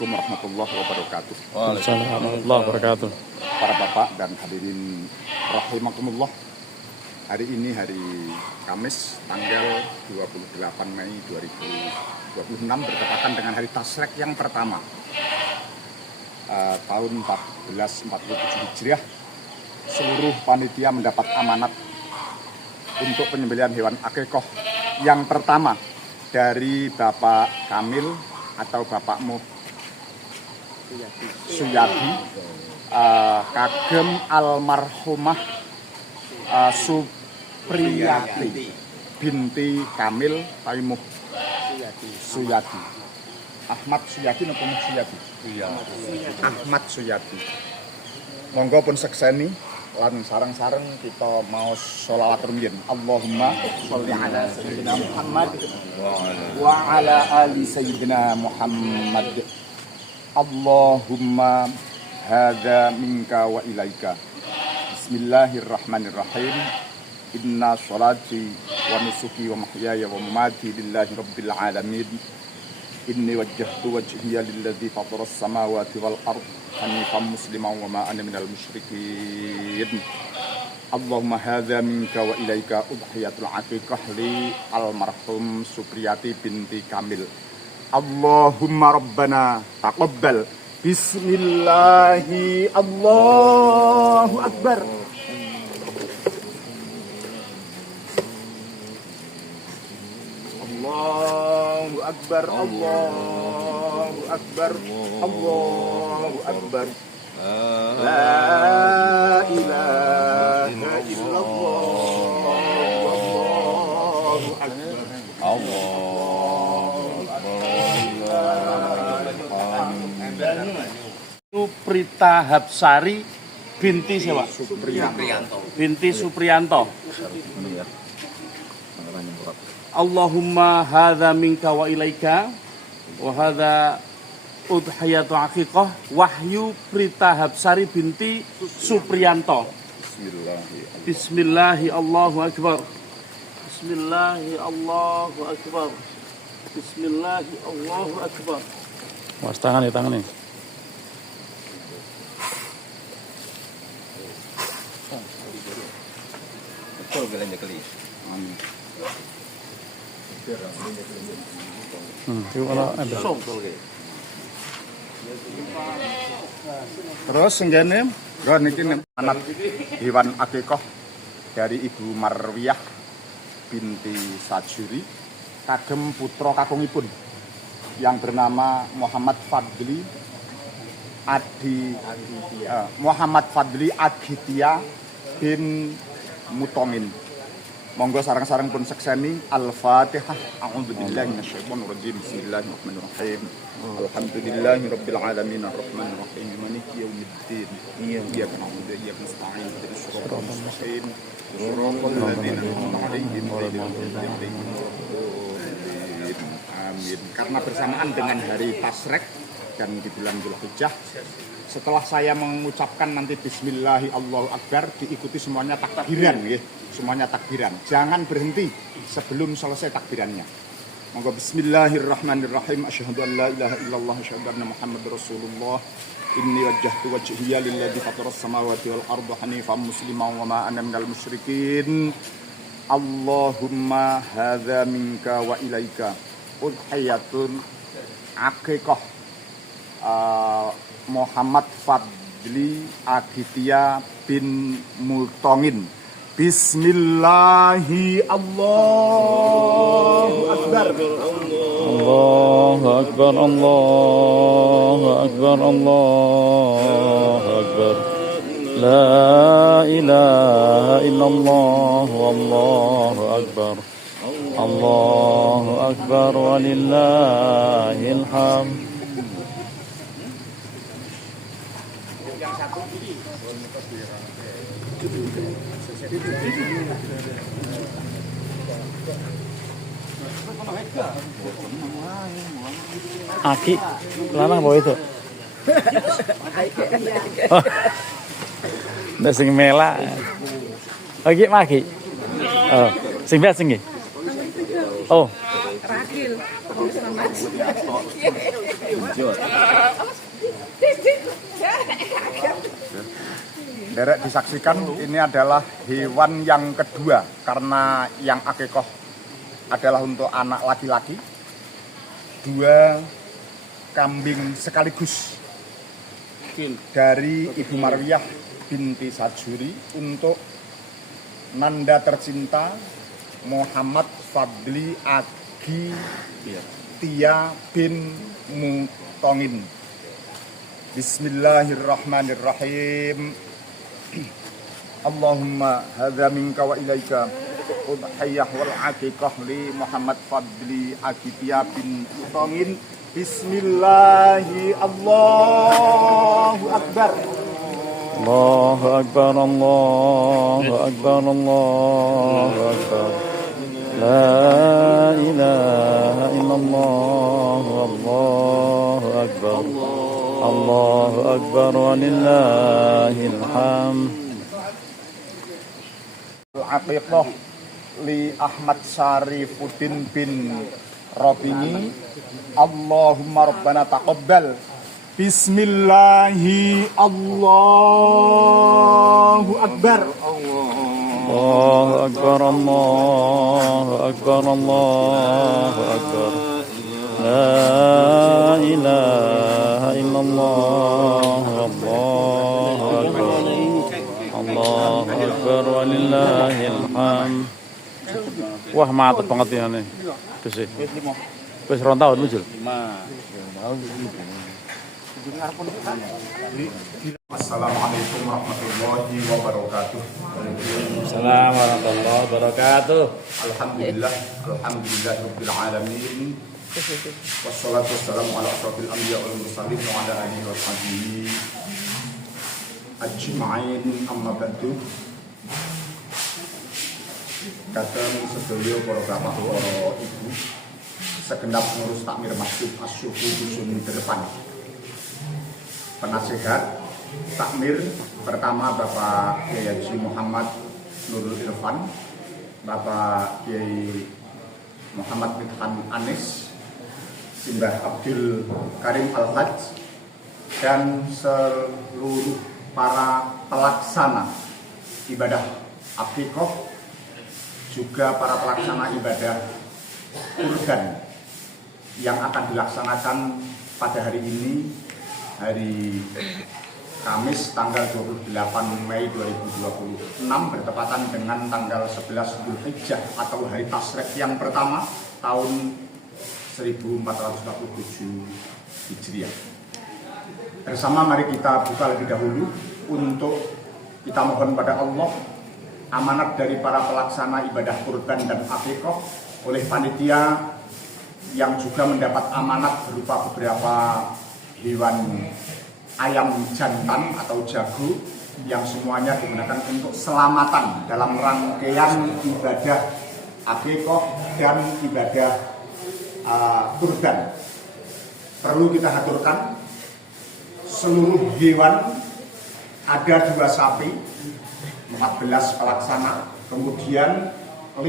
Assalamualaikum warahmatullahi wabarakatuh. Waalaikumsalam warahmatullahi wabarakatuh. Para bapak dan hadirin rahimakumullah. Hari ini hari Kamis tanggal 28 Mei 2026 bertepatan dengan hari Tasrek yang pertama tahun 1447 Hijriah. Seluruh panitia mendapat amanat untuk penyembelihan hewan akikoh yang pertama dari Bapak Kamil atau Bapakmu Suyadi, kagem almarhumah Supriyati binti Kamil Taimuh Suyadi. Ahmad Suyadi atau Muh Suyadi? Ahmad Suyadi. Monggo pun sekseni lan sareng-sareng kita mau sholawat rumiyin. Allahumma sholli ala sayyidina Muhammad wa ala ali sayyidina Muhammad. Allahumma hadza minka wa ilaika. Bismillahirrahmanirrahim. Inna sholati wa nusuki wa mahyaya wa mamati lillahi rabbil alamin. Inni wajjahtu wajhiya lilladzi fatara as-samawati wal ard hanifan musliman wa ma ana minal musyrikin. Allahumma hadza minka wa ilaika udhiyatul aqiqah li almarhum Supriyati binti Kamil. Allahumma rabbana taqabbal. Bismillahi Allahu akbar. Allahu akbar, Allahu akbar, Allahu akbar. La ilaha illallah, Allahu akbar. Allahu akbar. Suprita Habsari binti siapa? Binti Supriyanto. Allahumma hadza minka wa ilaika wa hadza udhiyatu aqiqah Wahyu Prita Habsari binti Supriyanto. Bismillahi Allahu akbar. Bismillahi Allahu akbar. Bismillahi Allahu akbar. Mas tangan ya tangan nih. Betul belanja kelis. Amin. Terus senjane niki anak hewan akikoh dari Ibu Marwiyah binti Sajuri kagem putra kakungipun yang bernama Muhammad Fadli Aditya bin Mutomin. Monggo sarang-sarang pun sekseni Al-Fatihah. A'udzubillahi minasyaitonir rajim. Bismillahirrahmanirrahim. Alhamdulillahirabbil alamin arrahmanir rahim maliki yaumiddin. Iyyaka na'budu wa iyyaka nasta'in. Ihdinas siratal mustaqim. Shiratal ladzina an'amta 'alaihim ghairil maghdubi 'alaihim waladdallin. Amin. Karena bersamaan dengan hari Tasrek dan di bulan Dzulhijjah, setelah saya mengucapkan nanti Bismillahi Allahu Akbar, diikuti semuanya takbiran, ya. Semuanya takbiran. Jangan berhenti sebelum selesai takbirannya. Monggo Bismillahirrahmanirrahim. Asyhadu an la ilaha illallah wa asyhadu anna Muhammadar Rasulullah. Inni wajjahtu wajhiya lilladzi fataras samawati wal arda hanifan musliman wa ma ana minal musyrikin. Allahumma hadza minka wa ilaika udhiyatul aqiqah Muhammad Fadli Aditya bin Mutongin. Bismillahi Allahu akbar. Allahu akbar, Allahu akbar, Allahu akbar. La ilaha illallah, wallahu akbar. Allahu akbar walillahil hamd. Aki, lanang bawa itu. Oh, ndak sing mela. Oke, maki. Oh, sing biasa sing. Oh. Rakil. Derek disaksikan ini adalah hewan yang kedua karena yang akikoh adalah untuk anak laki-laki. 2 kambing sekaligus dari Ibu Marwiyah binti Sajuri untuk nanda tercinta Muhammad Fadli Agi Tia bin Mutongin. Bismillahirrahmanirrahim. Allahumma hadza minka wa ilaika udhiyah wal aqiqah li Muhammad Fadli Agi Tia bin Mutongin. Bismillahi Allahu Akbar. Allahu Akbar, Allahu Akbar, Allahu Akbar. La ilaha illallah, Allahu Akbar. Allahu Akbar wa lillahil hamd. Al-aqiqah li Ahmad Syarifuddin bin Robini. Allahumma rabbana taqabbal. Bismillahi Allahu Akbar. Allahu Akbar, Allahu Akbar, Allahu Akbar. La ilaha illallah, Allahu Akbar. Allahu Akbar wa lillahil hamd. Wah, mantap banget ya nih. Wis 2 tahun muncul. Assalamualaikum warahmatullahi wabarakatuh. Assalamualaikum warahmatullahi wabarakatuh. Alhamdulillah rabbil alamin. Wassalatu wassalamu ala asyrafil anbiya wal mursalin wa ala alihi wa sahbihi ajma'in, amma ba'du. Kadang sedaya para bapak, para ibu, segenap ngurus takmir masjid Asyukur Dusun Depan. Penasehat takmir pertama Bapak Kiai Haji Muhammad Nurul Irfan, Bapak Kiai Muhammad Mithan Anis, Simbah Abdul Karim Al-Hajj, dan seluruh para pelaksana ibadah akikoh, juga para pelaksana ibadah kurban yang akan dilaksanakan pada hari ini, hari Kamis tanggal 28 Mei 2026 bertepatan dengan tanggal 11 Dzulhijjah atau hari Tasyrik yang pertama tahun 1447 Hijriah. Bersama mari kita buka lebih dahulu untuk kita mohon pada Allah amanat dari para pelaksana ibadah kurban dan akikoh oleh panitia yang juga mendapat amanat berupa beberapa hewan ayam jantan atau jago yang semuanya digunakan untuk selamatan dalam rangkaian ibadah akikoh dan ibadah kurban. Perlu kita aturkan seluruh hewan, ada 2 sapi, 14 pelaksana, kemudian 5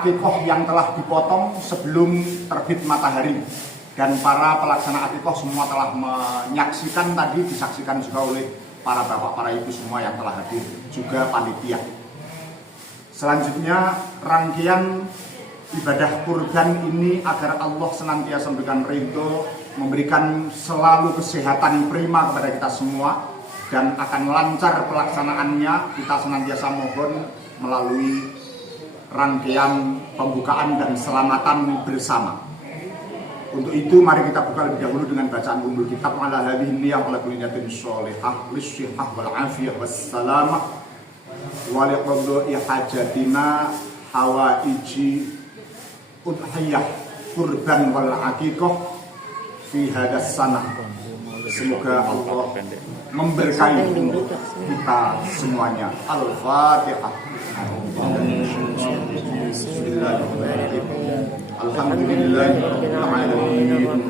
akikoh yang telah dipotong sebelum terbit matahari. Dan para pelaksana akikoh semua telah menyaksikan tadi, disaksikan juga oleh para bapak, para ibu semua yang telah hadir, juga panitia. Selanjutnya rangkaian ibadah kurban ini agar Allah senantiasa memberikan ridho, memberikan selalu kesehatan prima kepada kita semua, dan akan lancar pelaksanaannya. Kita senantiasa mohon melalui rangkaian pembukaan dan selamatan bersama. Untuk itu mari kita buka lebih dahulu dengan bacaan ummul kitab ala hadhihi niyyah wa kulli niyatin sholihah lishihah wal afiyah wassalamah wa liqadhi hajatina hawaiji udhiyah kurban wal aqiqah fi hadas sanah. Semoga Allah memberkahi untuk kita semuanya. Al-Fatihah. Bismillahirrahmanirrahim. Alhamdulillahirabbil alamin.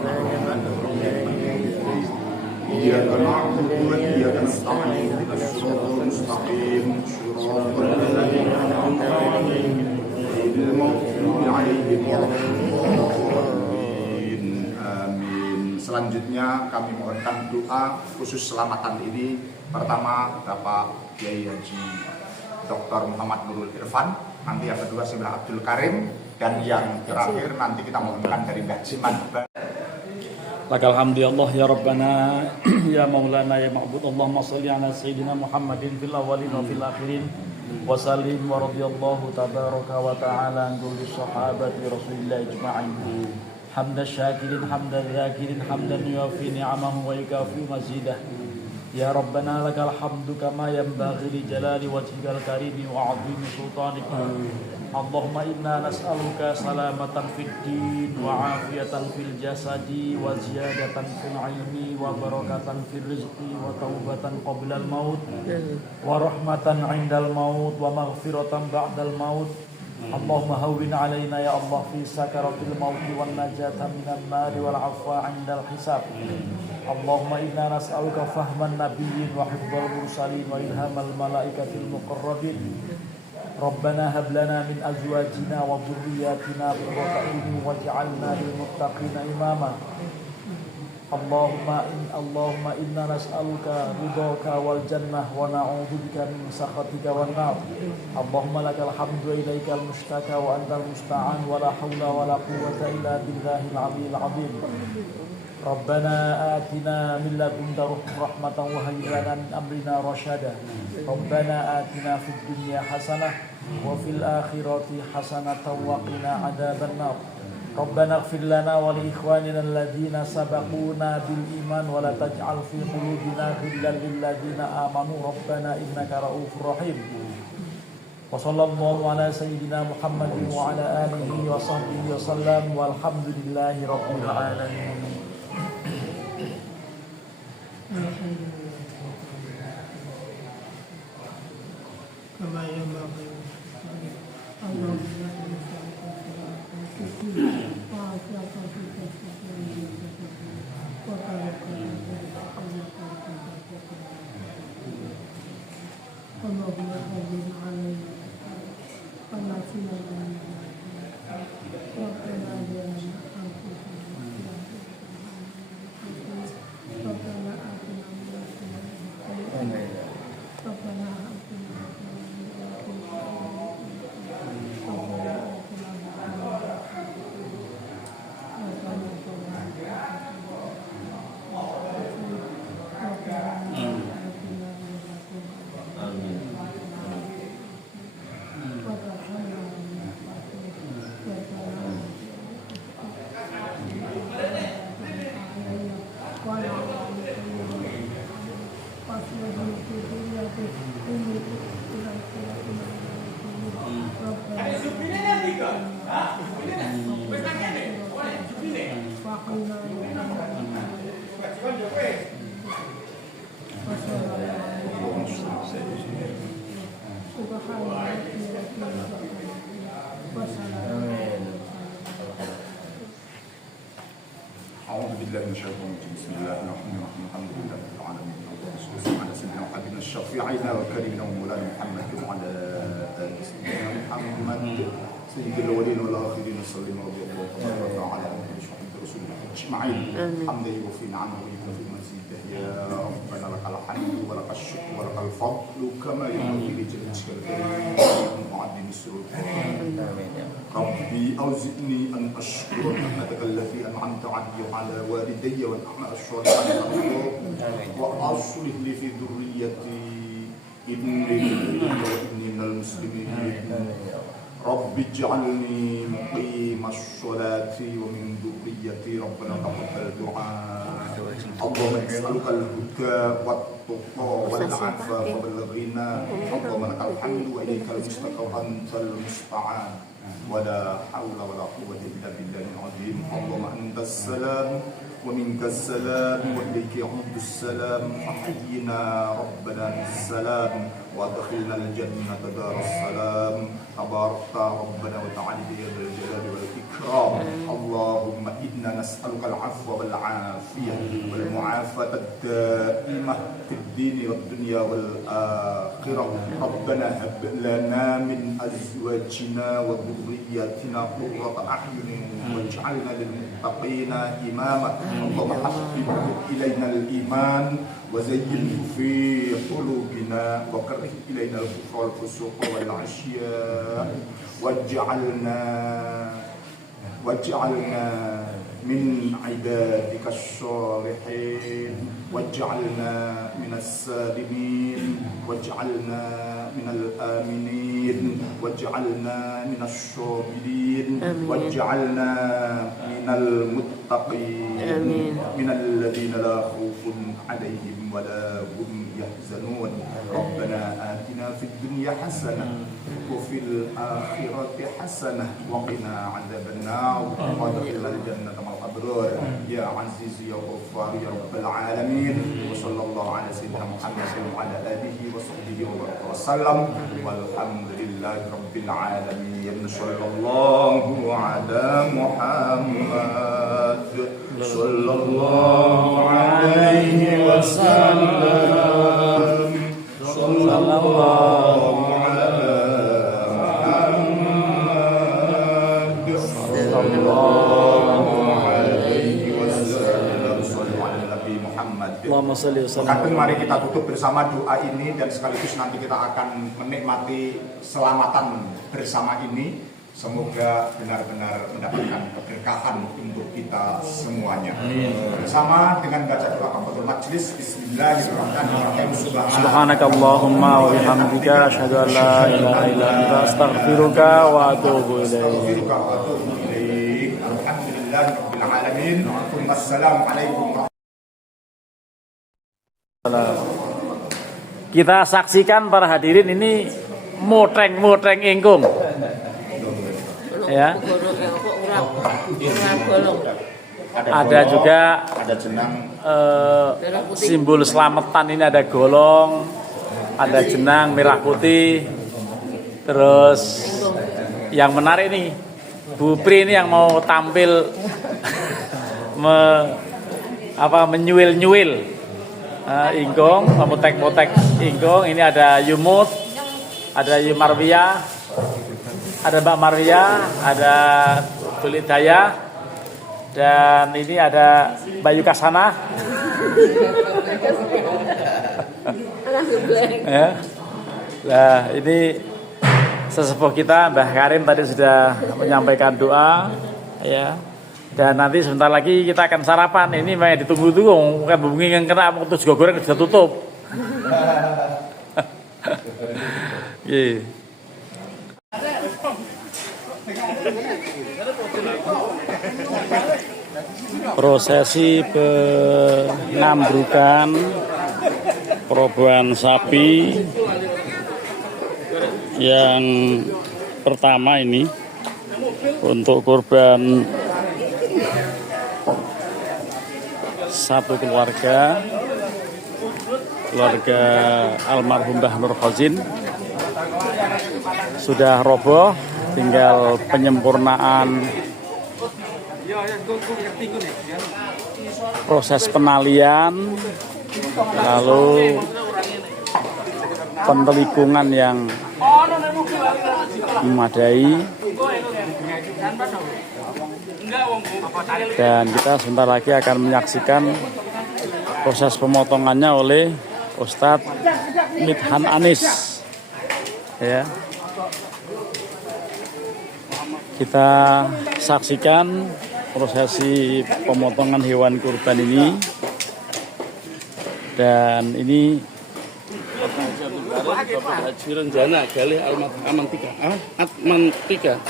Iyyaka na'budu wa iyyaka nasta'in. Ihdinas siratal mustaqim. Shiratal ladzina an'amta 'alaihim ghairil maghdubi 'alaihim waladdallin. Amin. Selanjutnya kami mohonkan doa khusus selamatan ini. Pertama Bapak Kiai Haji Dr. Muhammad Nurul Irfan, nanti yang kedua Syekh Abdul Karim, dan yang terakhir nanti kita mohonkan dari Mbak Jiman. Lakal hamdu ya Allah ya Rabbana ya Maulana ya Ma'bud. Allahumma salli ala Sayyidina Muhammadin fil awwalin wa fil akhirin wa sallim wa radiyallahu tabaraka wa ta'ala an kulli sahabati Rasulillah ijma'in. Hamdan syakirin hamdan zakirin hamdan yuafi ni'amahu wa yukafi mazidah. Ya Rabbana lakal hamdu kama yanbaghi li jalali wajhikal karimi wa 'azimi sultanika. Allahumma inna nas'aluka salamatan fid din wa afiyatan fil jasadi wa ziyadatan fil ilmi wa barakatan fil rizqi wa taubatan qabla al maut wa rahmatan 'indal maut wa maghfiratan ba'dal maut. Allahumma hawwin 'alaina ya Allah fi sakaratil maut wan najata minan nar wal 'afwa 'indal hisab. Allahumma inna nas'aluka fahman nabiyyin wa hifdzal mursalin wa ilhamal malaikatil muqarrabin. Rabbana hab lana min azwajina wa dhurriyyatina qurrata a'yun waj'alna lil muttaqina imama. Allahumma inna nas'aluka ridhaka wal jannah wa na'udzubika min sakhatika wan nar. Allahumma lakal hamdu wa ilaikal mushtaka wa antal musta'an wa la haula wa la quwwata illa billahil 'aliyyil 'azim. Rabbana atina min ladunka rahmatan wa hayyi lana min amrina rasyada. Rabbana atina fid dunya hasanah wa fil akhirati hasanatan wa qina adzabannar. Rabbana ighfir lana wa li ikhwanina alladhina sabaquna bil iman wa la taj'al fi qulubina ghillan lil ladzina amanu rabbana innaka ra'ufur rahim. Wa sallallahu ala sayyidina Muhammadin wa ala alihi wa sahbihi wa sallam walhamdulillahi rabbil alamin. كما ينبغي شفيعنا وكريمنا ومولانا محمد وعلى آل سيدنا محمد سيد الأولين والآخرين وسلم رضي الله تبارك وتعالى عن شهداء رسول الله أجمعين. حمدا يوفي نعمه ويكفي مزيده يا ربنا لك الحمد ولك الشكر ولك الفضل كما ينبغي لجلالك الكريم وعظيم السلطان. ربي أوزعني أن أشكر نعمتك التي أنعمت علي وعلى والدي وأن أعمل الصالحات وأصلح لي في ذريتي إني من المسلمين. رب اجعلني مقيم الصلاة ومن ذريتي ربنا تقبل دعاء. اللهم نسألك الهدى والتقى والعفاف والغنى. اللهم لك الحمد وإليك المشتكى وأنت المستعان ولا حول ولا قوة إلا بالله العظيم. اللهم أنت السلام ومنك السلام وإليك يعود السلام. فحينا ربنا بالسلام وادخلنا الجنة دار السلام. تبارك ربنا وتعالى يا ذا الجلال والإكرام. اللهم إنا نسألك العفو والعافية والمعافاة الدائمة في الدين والدنيا والآخرة. ربنا هب لنا من أزواجنا وذرياتنا قرة أعين واجعلنا للمتقين إماما اللهم حبب إلينا الإيمان وزينه في قلوبنا وكره إلينا الكفر والفسوق والعصيان واجعلنا من عبادك الصالحين واجعلنا من السالمين واجعلنا من الآمنين واجعلنا من الصابرين واجعلنا من المتقين من الذين لا خوف عليهم ولا هم يحزنون ربنا آتنا في الدنيا حسنة وفي الآخرة حسنة وقنا عذاب النار وادخلنا الجنة مع الأبرار يا عزيز يا غفار يا رب العالمين وصلى الله على سيدنا محمد وعلى آله وصحبه وسلم والحمد لله رب العالمين صلى الله على محمد صلى الله عليه وسلم صلى الله على محمد صلى الله عليه وسلم صلى على Nabi Muhammad. Allahumma sholli wa sallim. Sekarang mari kita tutup bersama doa ini dan sekaligus nanti kita akan menikmati selamatan bersama ini. Semoga benar-benar mendapatkan keberkahan untuk kita semuanya. Bersama dengan baca doa kafaratul majelis. Bismillahirrahmanirrahim. Subhanakallahumma wa bihamdika asyhadu an la ilaha illa anta astaghfiruka wa atubu ilaik. Alhamdulillahirabbil alamin. Wassalamualaikum. Kita saksikan para hadirin ini motreng ingkung. Ya. Ada juga Ada jenang simbol selamatan, ini ada golong, ada jenang merah putih. Terus yang menarik nih, Bu Pri ini yang mau tampil menyuil ingkung, memotek ingkung. Ini ada Yumut, ada Yumarwiyah, ada Mbak Marwiyah, ada Tulidaya, dan ini ada Bayu Kasana. Ya. Nah, ini sesepuh kita Mbah Karim tadi sudah menyampaikan doa, ya. Dan nanti sebentar lagi kita akan sarapan. Ini memang ditunggu-tunggu, bukan bumi yang kena putus goreng sudah tutup. Yeah. Prosesi penambrukan perobohan sapi yang pertama ini untuk korban satu keluarga almarhum Mbah Nur Khazin sudah roboh, tinggal penyempurnaan proses penalian, lalu pentelikungan yang memadai, dan kita sebentar lagi akan menyaksikan proses pemotongannya oleh Ustadz Midhan Anis. Ya, kita saksikan prosesi pemotongan hewan kurban ini, dan ini Bapak Haji Renjana Galih Atmantika.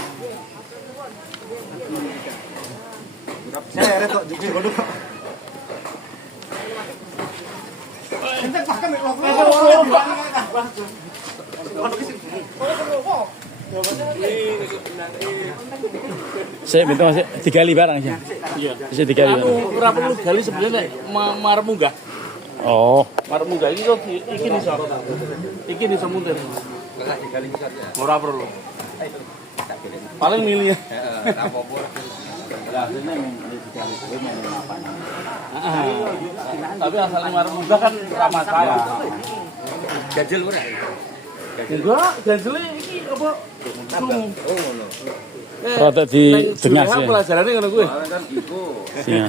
saya ada tok jujur dulu. saya minta masih digali barang ya. Iya. Bisa digali barang. Ora perlu gali sebenarnya marep munggah. Oh, Marep munggah iki kok iki iso. Iki iso mundur. Ora perlu. Paling milih. Tapi asalnya marep munggah kan ora masalah. Ganjel ora? Enggak, ganjele iki apa? Oh ngono. Rada di dengas ya. Pelajarannya ngono kuwi. Iya.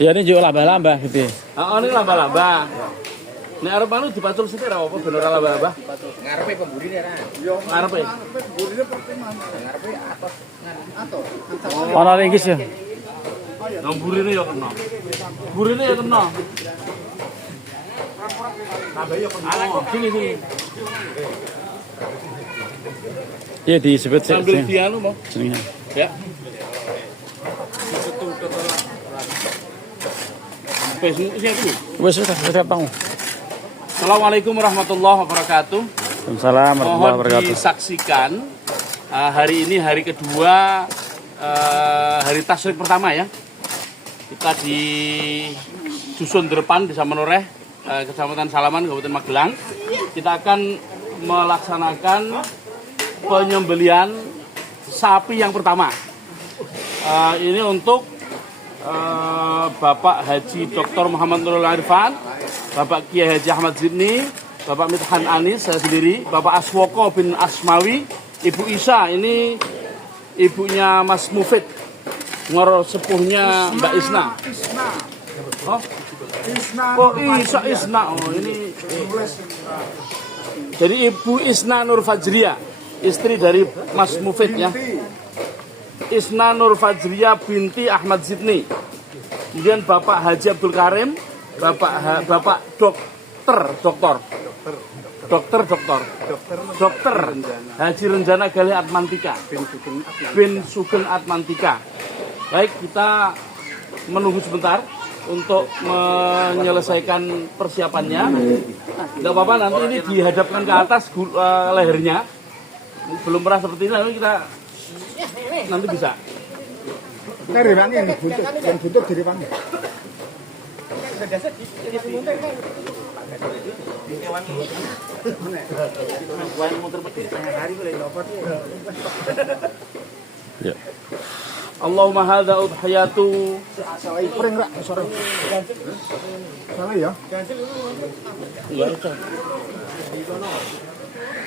Ya ini juga lamba-lamba gitu. Heeh, ini lamba-lamba. Nek arep anu dipatul sithik ra apa ben ora lamba-lamba. Ngarepe pemburine ra. Ngarepe. Ngarepe atos. Ana ringkis ya. Nang burine ya kena. Burine ya kena. Oh, sini. Iya disebut sih. Sambil dianu mau. Jenenge. Ya. Facebook siapa dulu? Wes ketemu. Assalamualaikum warahmatullahi wabarakatuh. Waalaikumsalam warahmatullahi Mohon wabarakatuh. disaksikan hari ini hari kedua hari tasyrik pertama ya. Kita di Dusun Drepan Desa Menoreh, Kecamatan Salaman, Kabupaten Magelang. Kita akan melaksanakan penyembelihan sapi yang pertama. Ini untuk Bapak Haji Dr. Muhammad Nurul Arifan, Bapak Kiai Haji Ahmad Zidni, Bapak Mithan Anis, saya sendiri, Bapak Aswoko bin Asmawi, Ibu Isa, ini ibunya Mas Mufid, ngor sepuhnya Mbak Isna. Oh, Isna. Oh, ini. Jadi Ibu Isna Nur Fajriya, istri dari Mas Mufid ya. Isna Nur Fajriya binti Ahmad Zidni. Kemudian Bapak Haji Abdul Karim, Bapak Dokter Haji Renjana Galih Atmantika bin Sugeng Atmantika. Baik, kita menunggu sebentar untuk menyelesaikan persiapannya. Tidak apa-apa, nanti ini dihadapkan ke atas lehernya. Belum pernah seperti ini, nanti kita nanti bisa. Dari wangi ini buntut, yang buntut dari wangi. Ya. Allahumma hadza udhiyatu. Salah ya.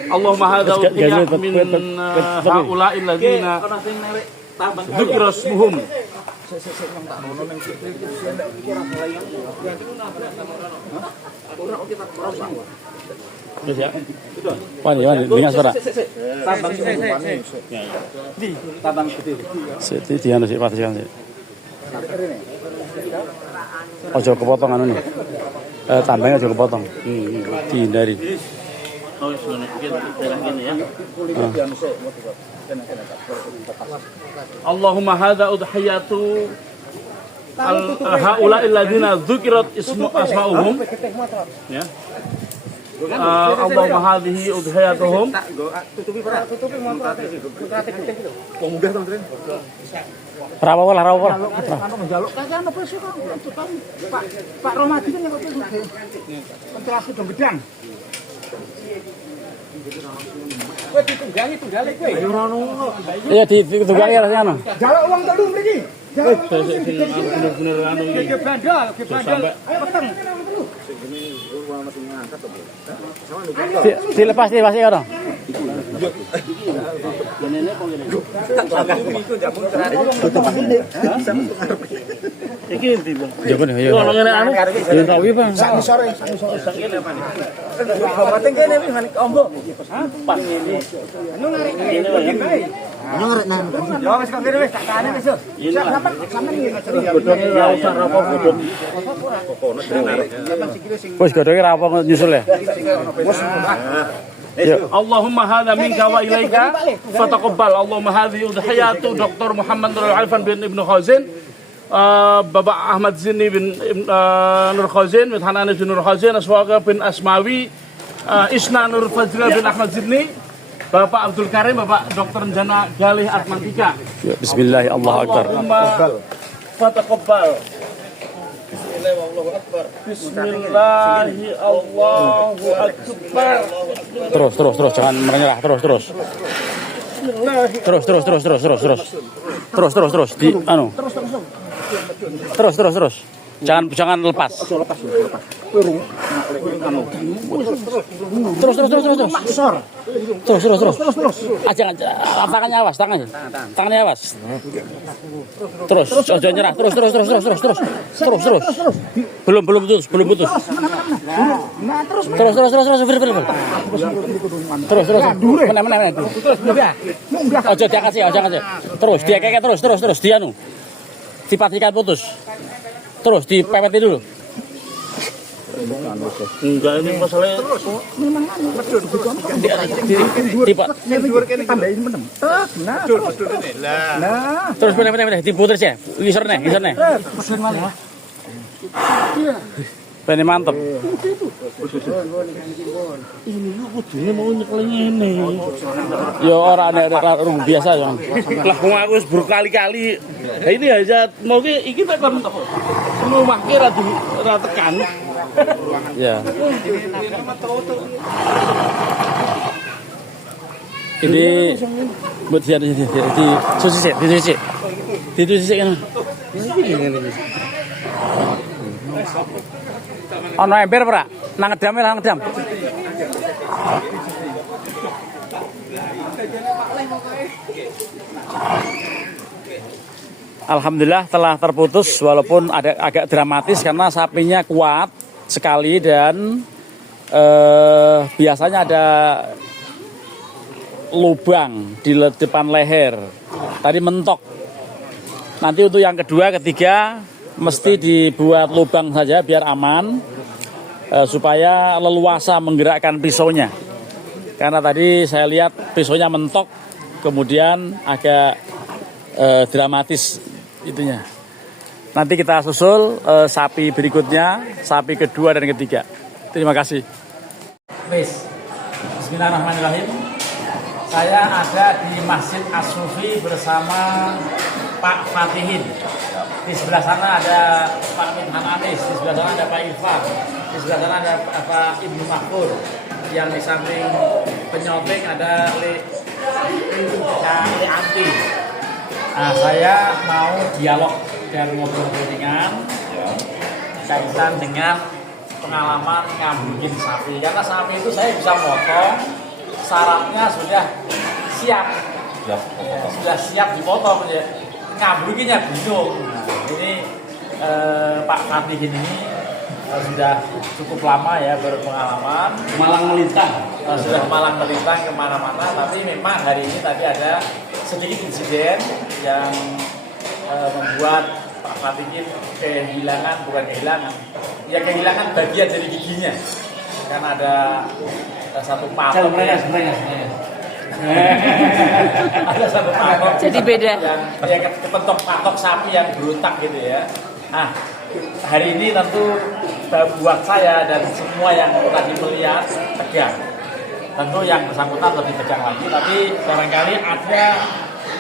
Allahumma hadza udhiyatu min haula'il ladzina dzikra ismuhum. Terus ya. Wani, dengar suara. Tabang gede. Siti dianu sik pasikan sik. Ojo kepotong anu nih. Tambahnya ojo kepotong. Dihindari. Oh, gini ya. Allahumma hadza udhiyatu haula'il ladzina dzukirat asma'uhum. Ya. Allahumma hadhihi udhiyatuhum. Rawa lah. Pak Romadi kan yang pencelas gedung gedang. Kowe ditunggangi tunggale kowe. Iya ditunggangi rasanya anu. Jaluk uang telu mriki. Jaluk Bener-bener anu iki. ge bandal. Ayo peteng. Dilepas ya ono. Iki ndi, Bang? Ya bener ya. Ono ngene anu. Ya rawi, Bang. Sore. Penting kene wis manik ombo. Pas ini. Anu narik. Anu narik nang. Ya wis kok kene wis tak kane wis. Sampeyan ngene. Godhonge ra usah apa godhong. Wis godhoke ra apa nyusul ya. Allahumma hadza minka wa ilaika fataqabbal. Allahumma hadhihi udhiyatu Dr. Muhammad Nurul Arifan bin Ibnu Khazin, Bapak Ahmad Zidni bin Nur Khazin, Mithan Anis bin Nur Khazin, Aswaqa bin Asmawi, Isna Nur Fajriya bin Ahmad Zidni, Bapak Abdul Karim, Bapak Dr. Renjana Galih Atmantika. Ya, bismillah, Allahu akbar. Allahumma fataqabbal. Bismillahi Allahu Akbar. Terus jangan menyerah, terus. Terus di anu. Terus. Jangan lepas. Lepas. Perung. Terus. Jangan tangannya awas, tangannya. Tangannya awas. Terus, jangan nyerah. Terus. Belum putus. Terus. Mana. Ojo diangkat sih. Terus, dia kayak terus. Dia dipastikan putus. Terus dipepeti dulu. Enggak, ini masalahnya terus bener diputer sih ngisor nih ini mantep ini kudune mau nyekeling ini ya orang ada biasa ya lah aku wis berkali-kali ini aja mau iki tak kon rumah kira tekan ya. Ini buat siapa di susi kan. Ono ember ora? Nang ngedam. Alhamdulillah telah terputus walaupun ada agak dramatis karena sapinya kuat sekali dan biasanya ada lubang di depan leher. Tadi mentok. Nanti untuk yang kedua, ketiga mesti dibuat lubang saja biar aman supaya leluasa menggerakkan pisaunya. Karena tadi saya lihat pisaunya mentok, kemudian agak dramatis itunya. Nanti kita susul sapi berikutnya, sapi kedua dan ketiga. Terima kasih. Bismillahirrahmanirrahim. Saya ada di Masjid As-Sufi bersama Pak Fatihin. Di sebelah sana ada Pak Minhan Anis, di sebelah sana ada Pak Irfan, di sebelah sana ada Pak Ibnu Makmur. Yang di samping penyoting ada Le Anti. Nah, saya mau dialog dan ngobrol ringan kaitan dengan pengalaman ngambukin sapi. Karena sapi itu saya bisa motong, syaratnya sudah siap dipotong ya. Ngambukinnya bingung. Ini Pak Fatihin ini sudah cukup lama ya berpengalaman malang melintang kemana-mana, tapi memang hari ini tadi ada sedikit insiden yang membuat Pak Fatihin kehilangan bagian dari giginya karena ada satu patok ada satu patok jadi beda yang kepentok patok sapi yang berutak gitu ya. Nah, hari ini tentu buat saya dan semua yang tadi melihat tegang. Tentu yang bersangkutan lebih tegang lagi, tapi barangkali ada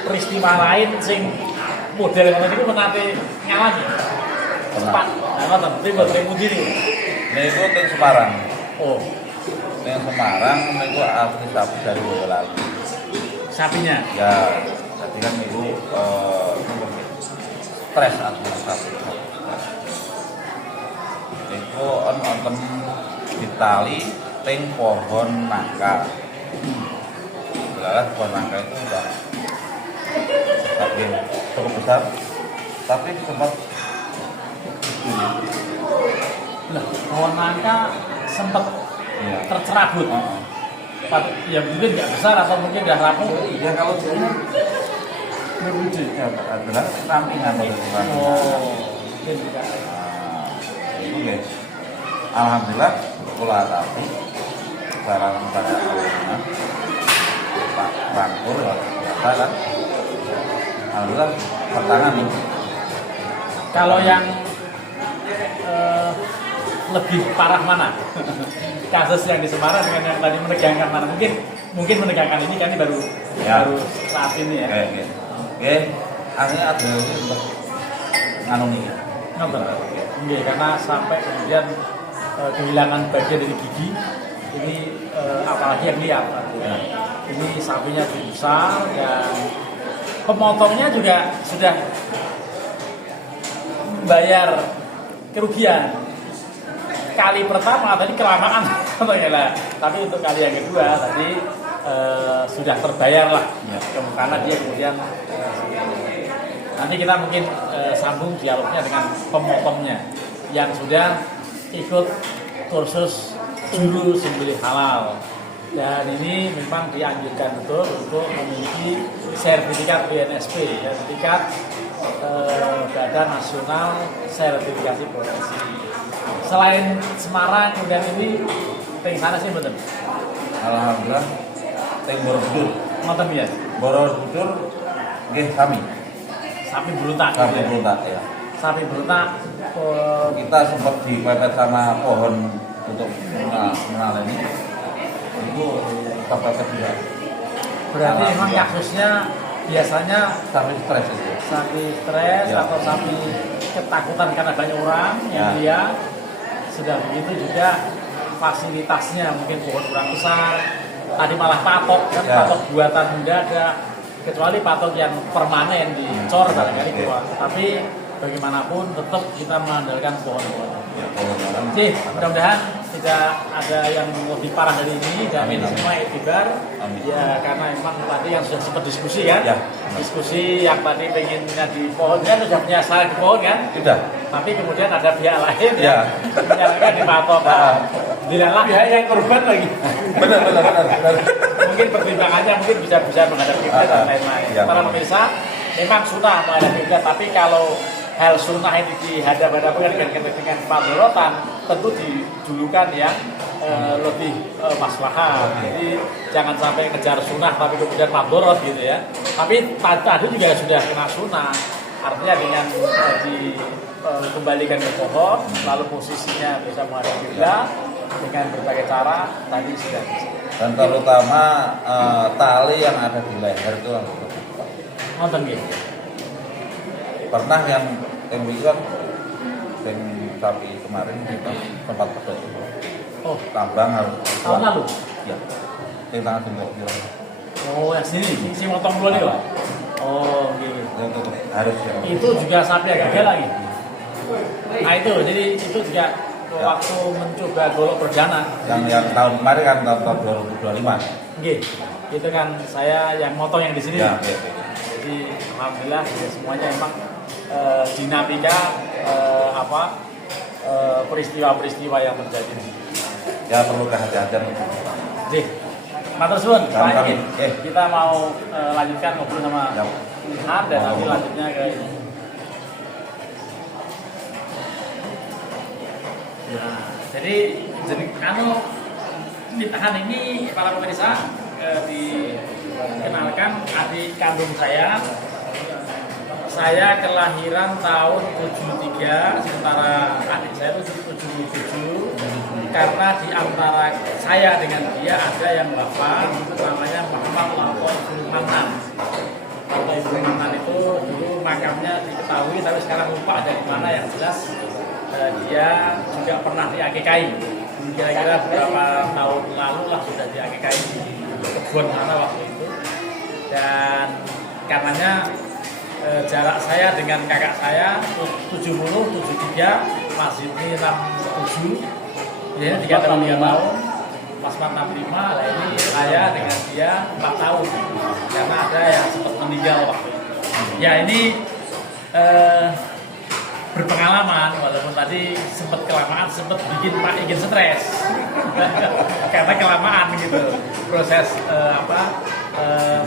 peristiwa lain sing model yang itu menate ngalami. Cepat. Nah, timbul diri. Nah itu teng Semarang. Oh, Teng Semarang itu aku sapi dari Boyolali. sapinya. Ya, tapi kan itu stres aku sapi. Itu on di tali teng pohon nangka. Belah pohon nangka itu udah tapi cukup besar, tapi sempat Lah, pohon nangka sempat ya. tercerabut. Ya mungkin nggak besar atau mungkin nggak rapuh. Ya kalau ini merujuk ya adalah rampingan dari Mungkin juga. itu guys. Alhamdulillah olah sapi barang pada awalnya Pak Rangkur ya biasa kan. Alhamdulillah tertangani. Kalau yang lebih parah mana? Kasus yang di Semarang dengan yang tadi menegangkan mana? Mungkin menegangkan ini kan baru saat ini ya. Oke. Akhirnya ada untuk nganungi. Nonton. Oke, karena sampai kemudian kehilangan bagian dari gigi. Ini apalagi yang lihat. Ini sapinya lebih besar dan pemotongnya juga sudah membayar kerugian. Kali pertama tadi kelamaan tapi untuk kali yang kedua tadi sudah terbayar lah karena dia kemudian nanti kita mungkin sambung dialognya dengan pemotongnya yang sudah ikut kursus juru sembelih halal. Dan ini memang dianjurkan betul untuk memiliki sertifikat BNSP, sertifikat Badan Nasional Sertifikasi Profesi. Selain Semarang, kemudian ini di sana sih betul. Alhamdulillah teng Borobudur. Ngoten ya. Borobudur nggih sami. Sapi berutak. Sapi berutak ya. Sapi berutak. Kita sempat dipepet sama pohon untuk menaleni. Itu kita pepet juga. Berarti memang kasusnya biasanya Sapi stres itu. sapi stres Ya. atau sapi ketakutan karena banyak orang yang Ya. lihat. Sudah begitu juga fasilitasnya mungkin pohon kurang besar. Tadi malah patok kan, Ya. patok buatan mendadak. Kecuali patok yang permanen dicor barangkali kuat. Tapi bagaimanapun tetap kita mengandalkan pohon-pohon. Ya, pohon-pohon. Oke, mudah-mudahan tidak ada yang lebih parah dari ini dan Amin, ini amin. semua itibar. Amin. Ya karena memang tadi yang sudah sempat diskusi kan, Ya. diskusi yang tadi pengennya di pohon kan sudah punya salah di pohon kan, Sudah. tapi kemudian ada pihak lain Ya. yang menyalahkan di patok. Dilalah pihak yang korban lagi. Benar. Mungkin pertimbangannya mungkin bisa menghadapi kita dan lain-lain. Ya. Para pemirsa, memang sunnah menghadapi kita, tapi kalau hal sunnah ini dihadap-hadapkan dengan padorotan, tentu dijulukan yang lebih maslahat. Jadi jangan sampai ngejar sunnah tapi kemudian padorot gitu ya. Tapi tadi juga sudah kena sunnah. Artinya dengan dikembalikan ke pohon, lalu posisinya bisa menghadap kiblat dengan berbagai cara tadi sudah bisa. Dan terutama tali yang ada di leher itu harus terbuka. Nonton gitu. Pernah yang itu kan yang sapi kemarin kita sempat pedot. Oh, Tambang harus tahun lalu. ya yang tangan jempol bilang Oh, yang sini, si motong dulu nih, Pak. Oh, gitu. yang tetap harus ya. Itu juga sapi agak gagal lagi. Nah itu, jadi itu juga waktu mencoba golok perdana. yang tahun kemarin kan tahun 2025 Gitu. Itu kan saya yang motong yang di sini. ya. Jadi alhamdulillah ya, semuanya emang dinamika peristiwa-peristiwa yang terjadi. Ya perlu kehati-hatian. Jadi, matur suwun, Pak Kami. Ingin. Kita mau lanjutkan ngobrol sama Ya. Ilham dan nanti lanjutnya ke ini. Ya, jadi nikahan ini para pemirsa dikenalkan adik kandung saya. Saya kelahiran tahun 73, sementara adik saya itu 77. Karena di antara saya dengan dia ada yang wafat, namanya Muhammad Lampon Sulmanan. Kalau Ibu Manan itu dulu makamnya diketahui, tapi sekarang lupa ada di mana. Yang jelas dia juga pernah diakikai. Kira-kira beberapa tahun lalu lah sudah diakikai di kebun mana waktu itu. Dan karenanya jarak saya dengan kakak saya 70, 73, masih ini 67. Jadi 3 tahun, 3 tahun. Mas 65, nah ini saya dengan dia 4 tahun. Karena ada yang sempat meninggal waktu itu. Ya ini berpengalaman, walaupun tadi sempat kelamaan, sempat bikin Pak Ingin stres. Karena kelamaan gitu proses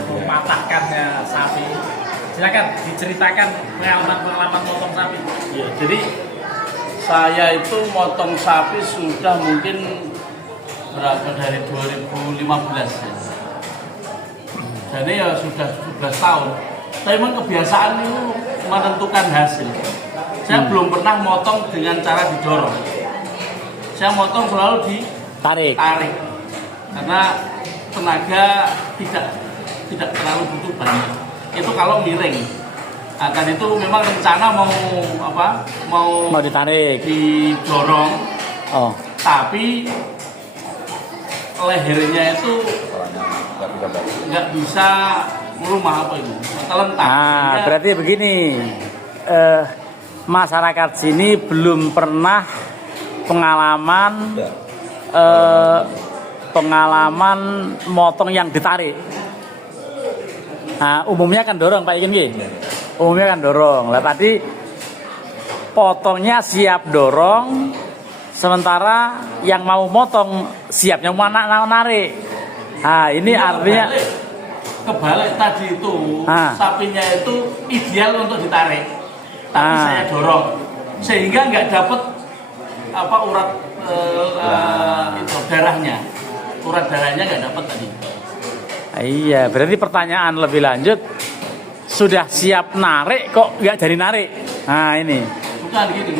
mematahkannya sapi. Silakan diceritakan pengalaman motong sapi. Ya, jadi saya itu motong sapi sudah mungkin berapa dari 2015 ya. Jadi ya sudah 17 tahun. Tapi memang kebiasaan itu menentukan hasil. Saya belum pernah motong dengan cara didorong. Saya motong selalu ditarik. Karena tenaga tidak terlalu butuh banyak. Itu kalau miring. Akan itu memang rencana mau ditarik. didorong, Oh. tapi lehernya itu nggak bisa merumah apa itu, terlentak. Nah, Sehingga berarti begini. masyarakat sini belum pernah pengalaman motong yang ditarik. Nah, umumnya kan dorong Pak Ikin nggih. Umumnya kan dorong. Lah tadi potongnya siap dorong, sementara yang mau motong siapnya mana narik. Nah, ini artinya kebalik tadi itu sapinya itu ideal untuk ditarik, tapi saya dorong sehingga nggak dapat urat itu darahnya, urat darahnya nggak dapat tadi. Iya, berarti pertanyaan lebih lanjut, sudah siap narik kok nggak jadi narik? Nah ini. Bukan gitu.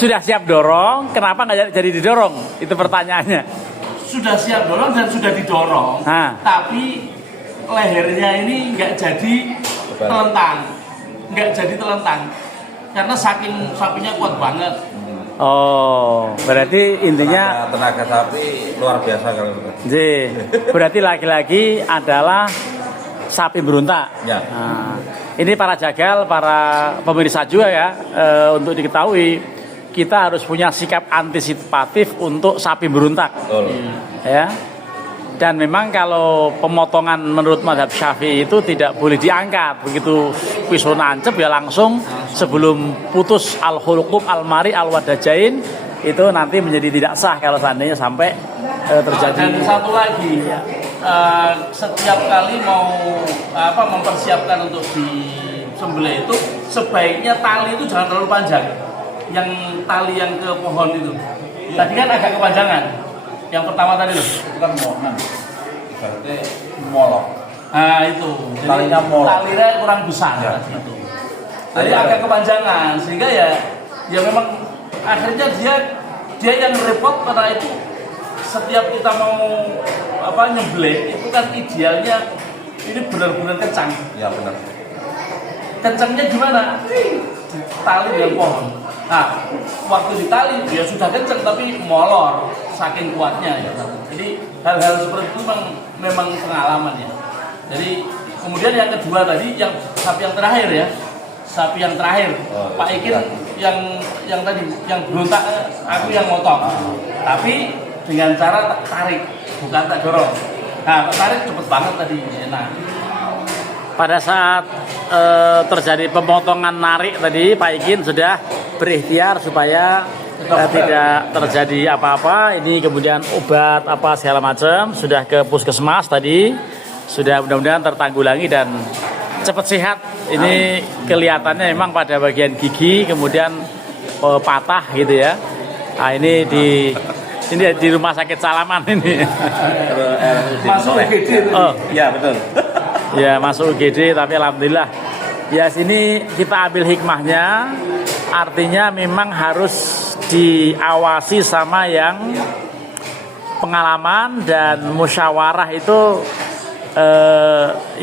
Sudah siap dorong, kenapa nggak jadi didorong? Itu pertanyaannya. Sudah siap dorong dan sudah didorong, tapi lehernya ini nggak jadi telentang, karena saking sapinya kuat banget. Oh, berarti intinya tenaga sapi luar biasa kalau itu. Berarti laki-laki adalah sapi berontak. Ya. Nah, ini para jagal, para pemirsa juga ya, untuk diketahui kita harus punya sikap antisipatif untuk sapi berontak. Ya. Dan memang kalau pemotongan menurut mazhab Syafi'i itu tidak boleh diangkat. Begitu pisau nancep ya langsung sebelum putus al-hulqum al-mari al-wadajain itu nanti menjadi tidak sah kalau seandainya sampai terjadi. Dan satu lagi, setiap kali mau mempersiapkan untuk disembelih itu sebaiknya tali itu jangan terlalu panjang. Yang tali yang ke pohon itu. Tadi kan agak kepanjangan. Yang pertama tadi loh. Itu kan mohon. Berarti molok. Nah itu. Jadi Talinya molok. talinya kurang besar gitu. Jadi agak kepanjangan sehingga ya memang akhirnya dia yang repot karena itu setiap kita mau nyembelih itu kan idealnya ini benar-benar kencang. Ya benar. Kencangnya gimana? Tali dengan pohon. Nah, waktu ditali dia sudah kencang tapi molor saking kuatnya ya. Jadi hal-hal seperti itu memang pengalaman ya. Jadi kemudian yang kedua tadi sapi yang terakhir ya. Sapi yang terakhir Pak Ikin yang tadi yang berontak aku yang motong. Tapi dengan cara tarik bukan tak dorong. Nah, tarik cepet banget tadi. Nah, pada saat terjadi pemotongan narik tadi Pak Ikin sudah berikhtiar supaya tidak terjadi apa-apa. Ini kemudian obat apa segala macam sudah ke puskesmas tadi, sudah mudah-mudahan tertanggulangi dan cepat sehat. Ini kelihatannya memang pada bagian gigi kemudian patah gitu ya. Nah, ini di rumah sakit Salaman ini. masuk UGD. Oh, Iya betul. ya masuk UGD tapi alhamdulillah. Ya sini kita ambil hikmahnya, artinya memang harus diawasi sama yang pengalaman dan musyawarah itu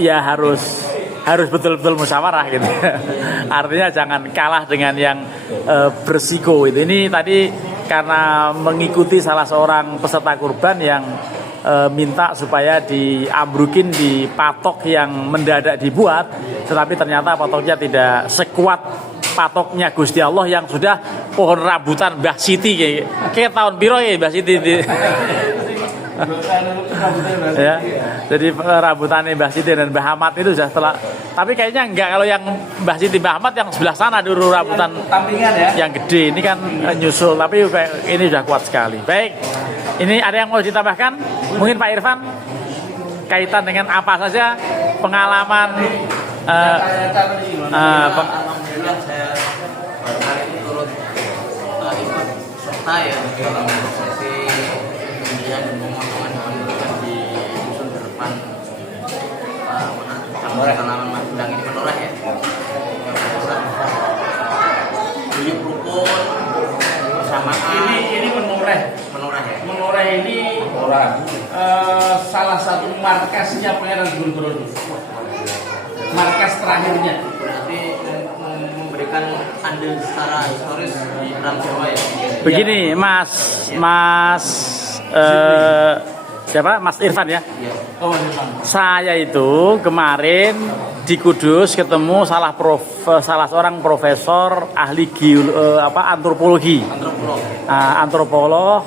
ya harus betul-betul musyawarah gitu. Artinya jangan kalah dengan yang bersiko itu. Ini tadi karena mengikuti salah seorang peserta kurban yang minta supaya diambrukin di patok yang mendadak dibuat, tetapi ternyata patoknya tidak sekuat patoknya Gusti Allah yang sudah pohon rambutan Mbah Siti kayak tahun piro ya Mbah Siti ya. Jadi rambutannya Mbah Siti dan Mbah Ahmad itu sudah setelah, tapi kayaknya enggak kalau yang Mbah Siti Mbah Ahmad yang sebelah sana dulu rambutan Tampingan ya. yang gede ini kan nyusul, tapi ini sudah kuat sekali. Baik, ini ada yang mau ditambahkan? Mungkin Pak Irfan kaitan dengan apa saja pengalaman Alhamdulillah saya baru kali ini turut ikut serta ya dalam prosesi pemilihan dan pemotongan hewan di dusun depan Tanaman Mas Undang ini Menoreh ya. Beliau rukun bersamaan. Ini Menoreh. Ya. Menoreh ini salah satu markasnya Pangeran Diponegoro. Markas terakhirnya. Berarti memberikan andil secara historis di Trans Jawa ya. begini Mas Siapa? Mas Irfan ya? Iya. Oh, Irfan. Saya itu kemarin di Kudus ketemu salah seorang profesor ahli antropologi. Antropolog. Antropolog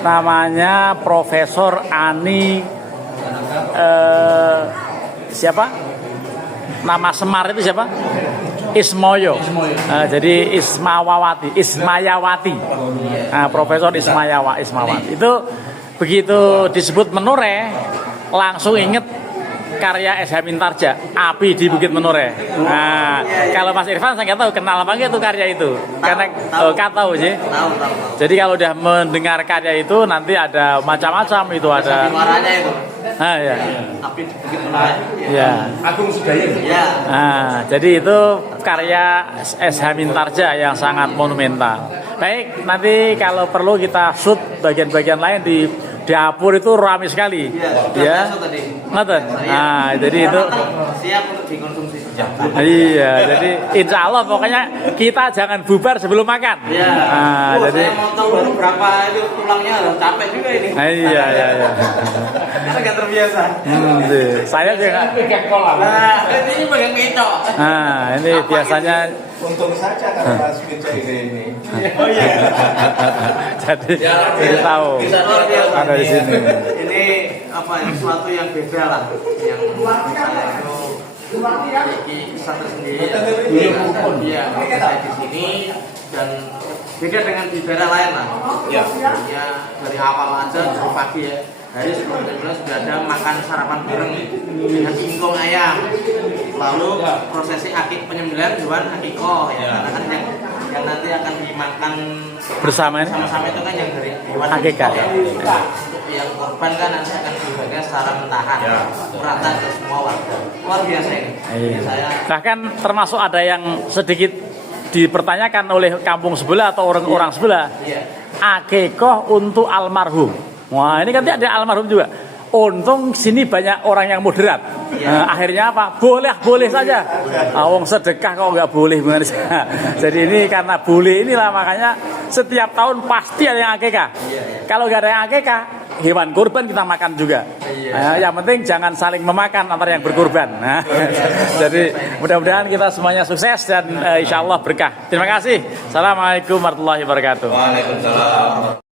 namanya Profesor Ani siapa? Nama semar itu siapa? Ismoyo. Jadi Ismayawati. Profesor Ismawati. Itu begitu disebut Menoreh langsung inget karya S.H. Mintarja, Api di Bukit Menoreh. Nah, kalau Mas Irfan saya nggak tahu kenal apa nggak itu karya itu, karena tahu sih. Tahu. Jadi kalau udah mendengar karya itu nanti ada macam-macam itu ada. Suaranya itu. Ya. Api di Bukit Menoreh. Ya. Agung Sudayen. Iya. Jadi itu karya S.H. Mintarja yang sangat monumental. Baik, nanti kalau perlu kita shoot bagian-bagian lain di dapur itu ramai sekali. Iya. Ya. Tadi. Nonton. Jadi itu siap untuk dikonsumsi sejak. iya, jadi insya Allah pokoknya kita jangan bubar sebelum makan. Iya. Jadi saya mau tahu baru berapa itu tulangnya udah capek juga ini. iya. Karena nggak terbiasa. Saya juga. Nah, ini bagian kecok. Nah, ini biasanya. Untung saja karena Mas Firja ini. Oh iya. Jadi kita tahu Bisa luar biasa. ada di sini. Ini apa ya, sesuatu yang beda lah, yang saya itu memiliki kisah tersendiri. Iya, saya di sini dan beda dengan di daerah lain lah. Ya, dari awal aja dari pagi ya. Hari sebelum terminal sudah ada makan sarapan bareng dengan ingkong ayam. Lalu prosesi penyembelihan hewan akikoh ya, karena kan yang nanti akan dimakan Bersama ini. sama-sama itu kan yang dari hewan Akikah. ya. Untuk yang korban kan nanti akan dibagikan secara mentahan, merata ke semua warga. Luar biasa ini. Saya Bahkan termasuk ada yang sedikit dipertanyakan oleh kampung sebelah atau orang-orang sebelah. Akikoh untuk almarhum. Wah, ini kan ada almarhum juga. Untung sini banyak orang yang moderat. Akhirnya apa? Boleh saja. Wong sedekah kok nggak boleh. Jadi ini karena boleh inilah makanya setiap tahun pasti ada yang akikah. Kalau nggak ada yang akikah, hewan kurban kita makan juga. Yang penting jangan saling memakan antara yang berkurban. Jadi mudah-mudahan kita semuanya sukses dan insya Allah berkah. Terima kasih. Assalamualaikum warahmatullahi wabarakatuh. Waalaikumsalam.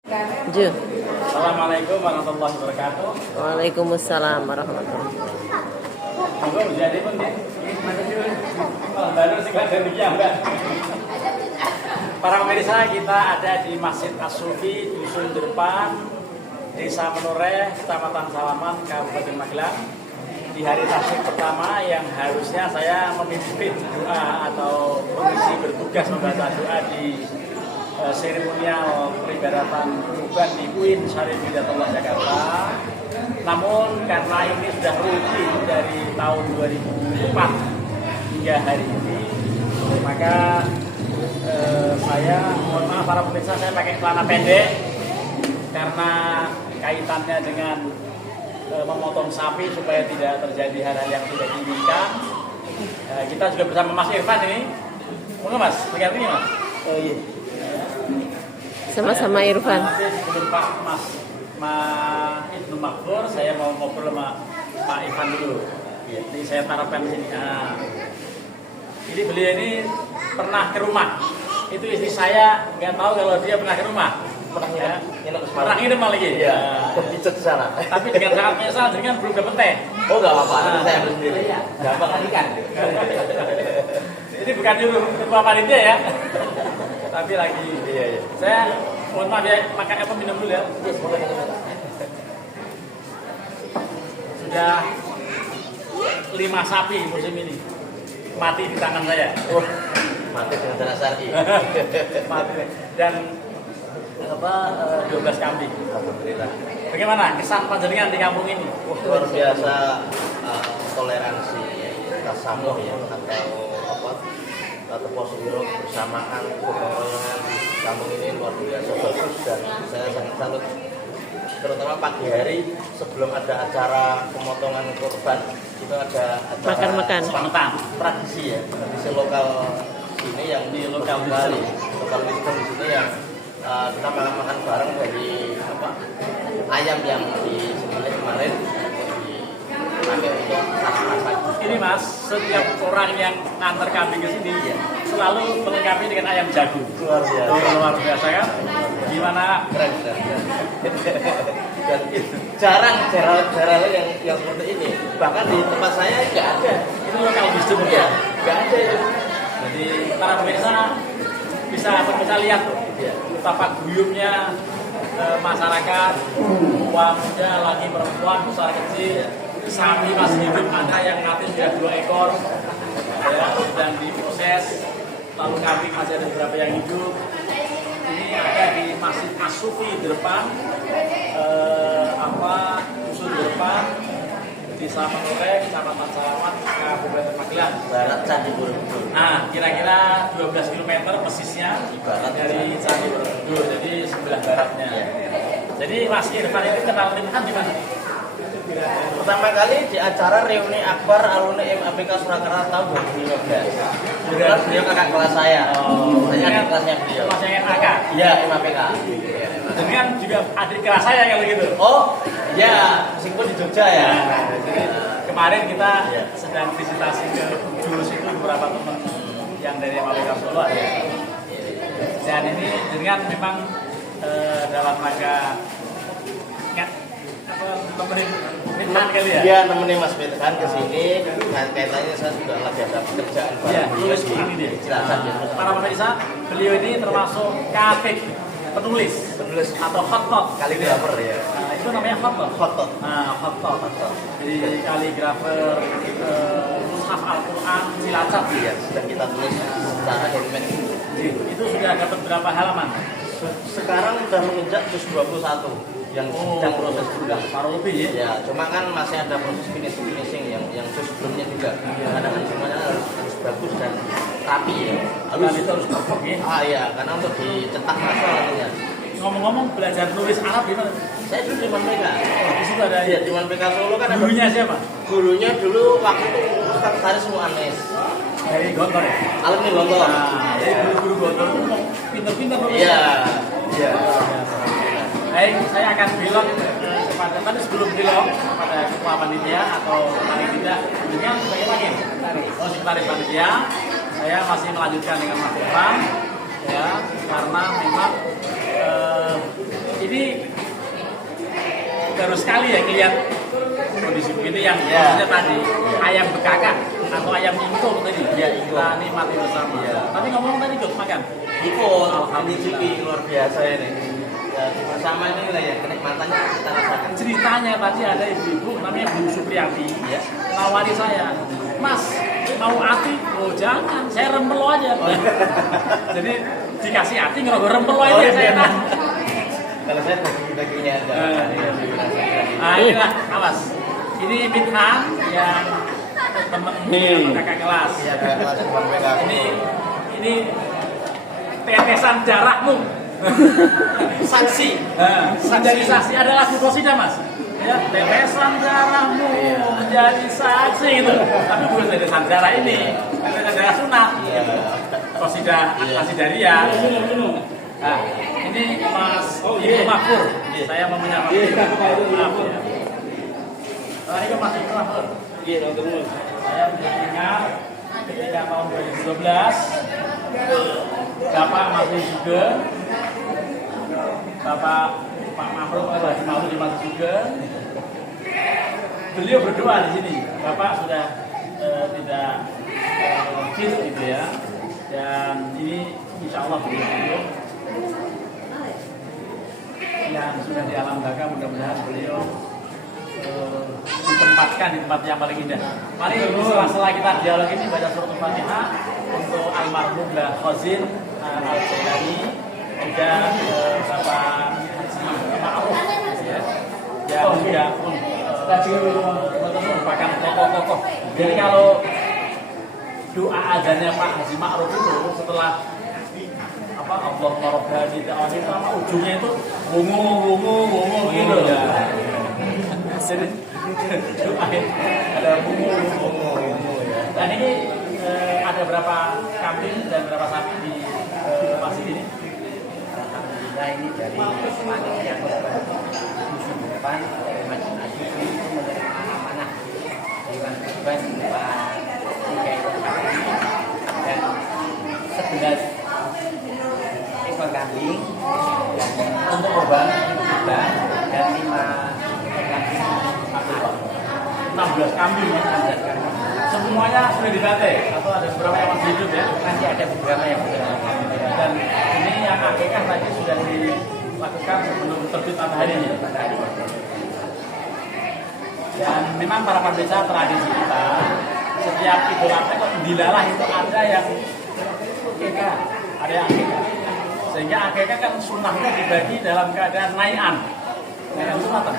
Assalamualaikum warahmatullahi wabarakatuh. Waalaikumsalam warahmatullahi Jadi pun baru sekian Mbak. Para pemirsa, kita ada di Masjid As-Sufi Dusun Depan, Desa Menoreh, Kecamatan Salaman, Kabupaten Magelang. Di hari tasyrik pertama yang harusnya saya memimpin doa atau komisi bertugas membaca doa di seremonial peribadatan kurban di UIN Syarif Hidayatullah Jakarta. Namun karena ini sudah rutin dari tahun 2004 hingga hari ini, maka saya mohon maaf para pemirsa, saya pakai celana pendek karena kaitannya dengan memotong sapi supaya tidak terjadi hal yang tidak diinginkan. Kita juga bersama Mas Irfan ini. Monggo Mas, pegang ini Mas. Oh iya. Sama-sama Irfan. Sebelum Mas Ibnu Makfur, saya mau ngobrol sama Pak Irfan dulu. Jadi saya taruhkan di sini. Jadi beliau ini pernah ke rumah. Itu istri saya nggak tahu kalau dia pernah ke rumah. Pernah nginep lagi. Iya. Pijet di sana. Tapi dengan sangat menyesal, dengan belum dapet teh. Oh nggak apa-apa, nanti saya ambil sendiri. Gampang ikan. Ini bukan nyuruh ketua panitia ya. Tapi lagi. Iya. Saya mohon maaf ya, makan apa minum dulu ya. Sudah 5 sapi musim ini mati di tangan saya. Mati dengan cara syar'i. Mati. Dan 12 kambing. Alhamdulillah. Bagaimana kesan panjenengan di kampung ini? Luar biasa toleransi tasamuh ya, atau posisi bersamaan kebersamaan di kampung ini luar biasa bagus dan saya sangat salut, terutama pagi hari sebelum ada acara pemotongan kurban itu ada acara Makan-makan. Spontan, tradisi ya. tradisi lokal ini yang di lokal Bali, lokal wisdom di sini yang kita makan bareng dari ayam yang disembelih kemarin dipakai untuk masak. Ini Mas, setiap orang yang antar kambing ke sini selalu melengkapi dengan ayam jago. Luar biasa. Luar biasa kan? Gimana? Keren. Dan jarang yang seperti ini. Bahkan di tempat saya nggak ada. Itu lokal wisdom Ya, nggak ada itu. Jadi para pemirsa bisa lihat tuh betapa guyupnya masyarakat, tua muda, laki perempuan, besar kecil, sapi masih hidup, ada yang mati sudah 2 ekor, ya, dan diproses, lalu kambing masih ada beberapa yang hidup. Ini ada di Masjid As-Sufi di depan, dusun di depan, Desa Menoreh, Kecamatan Salaman, Kabupaten Magelang. Barat Candi Borobudur. Nah, kira-kira 12 km persisnya dari Candi Borobudur, jadi sebelah baratnya. Jadi Mas Irfan ini kenal Limhan di mana? Pertama kali di acara reuni akbar alumni MAPK Surakarta tahun 2015. Kemudian beliau kakak kelas saya. Saya adik kelasnya beliau. Kelasnya MAK. Iya, MAPK. Jadi kan juga adik kelas saya kalau gitu. Oh, ya, meskipun di Jogja ya. Jadi kemarin kita sedang visitasi ke jurus itu beberapa teman yang dari MAPK Solo ada. Dan ini dengan memang dalam rangka temenin Limhan kali ya? Iya, nemenin Mas Firman ke sini. Kaitannya saya juga lagi ada pekerjaan Iya, baru tulis di begini dia. Cilacap ya. Para pemirsa, beliau ini termasuk katib, penulis atau khattot. Kaligrafer ya. Nah, itu namanya khattot. Khotot. Nah, khattot. Jadi kaligrafer mushaf Al-Quran Cilacap. Iya, sedang kita tulis secara handmade. Itu sudah dapat berapa halaman? Sekarang udah menginjak juz 21 yang sedang proses juga. Paruh lebih ya? Ya, cuma kan masih ada proses finishing yang juz sebelumnya juga. Karena kan semuanya harus bagus dan rapi ya. Dan itu harus perfect ya? Iya, karena untuk dicetak masal artinya. Ngomong-ngomong belajar nulis Arab di mana? Saya dulu di MAPK. Di situ ada Iya, di MAPK Solo kan ada gurunya siapa? gurunya dulu waktu itu Ustaz Haris Mu'anis. Dari Gontor ya? Alumni Gontor. Nah, jadi guru-guru Gontor itu pinter-pinter nulis. Iya. Iya. Baik, saya akan bilang kepada tadi sebelum bilang kepada ketua panitia atau panitia dengan sebagai lagi. Oh, sekretaris panitia, saya masih melanjutkan dengan Mas Irfan, ya, karena memang ini baru sekali ya lihat kondisi begini yang maksudnya tadi ayam bekakak atau ayam ingkung tadi kita nikmati bersama. Tapi ngomong tadi ikut makan. Ikut, mencicipi luar biasa ini. Ya, bersama ini lah ya, kenikmatannya kita rasakan. Ceritanya tadi ada ibu-ibu namanya Bu Supriyati, ya, nawari saya, Mas mau ati? Oh jangan, saya rempel aja. Jadi dikasih ati ngerogok rempel aja saya. Kalau saya bagi-baginya ada. Nah inilah, awas. Ini Limhan yang teman kakak kelas. Ya, kakak kelas MAPK. Ini tetesan darahmu. Saksi. Menjadi saksi ada lagu Qasidah Mas. Ya, tetesan darahmu menjadi saksi gitu. Tapi bukan tetesan darah ini, tetesan darah sunat. Qasidah Qasidaria. Nah, ini Mas Ibnu Mahfur. Saya mau menyapa. Maaf ya. Ini Mas Ibnu Mahfur. Saya mendengar ketika tahun 2012 Bapak masih juga, Bapak Pak Mahfud Haji Mahfud masih juga. Beliau berdoa di sini. Bapak sudah tidak fit gitu ya. Dan ini insya Allah beliau yang sudah di alam baka, mudah-mudahan beliau ditempatkan di tempat yang paling indah. Mari setelah kita dialog ini baca surat Al-Fatihah untuk almarhum Mbah Khazin Al-Jailani, juga Bapak Haji Ma'ruf ya, yang juga merupakan tokoh-tokoh. Jadi kalau doa azannya Pak Haji Ma'ruf itu setelah Allah Rabbani ta'ala itu ujungnya itu wungu gitu ya. Jadi ada wungu ya. Dan ini ada berapa kambing dan berapa sapi di lokasi ini? Alhamdulillah ini dari panitia korban musim depan dari Majelis Asyik itu menerima amanah Dewan Kurban Pak DKI dan 11 ekor kambing untuk korban kurban dan 5 ekor kambing 16 kambing ya. 16 kambing. Semuanya sudah didate atau ada beberapa yang masih hidup ya? Masih ada beberapa yang sudah. Dan ini yang akikah tadi sudah dilakukan sebelum terbit mataharinya. Dan memang para pemirsa tradisi kita setiap Idul Adha kok dilalah itu ada yang akikah, ada yang akikah. Sehingga akikah kan sunnahnya dibagi dalam keadaan naian itu matang.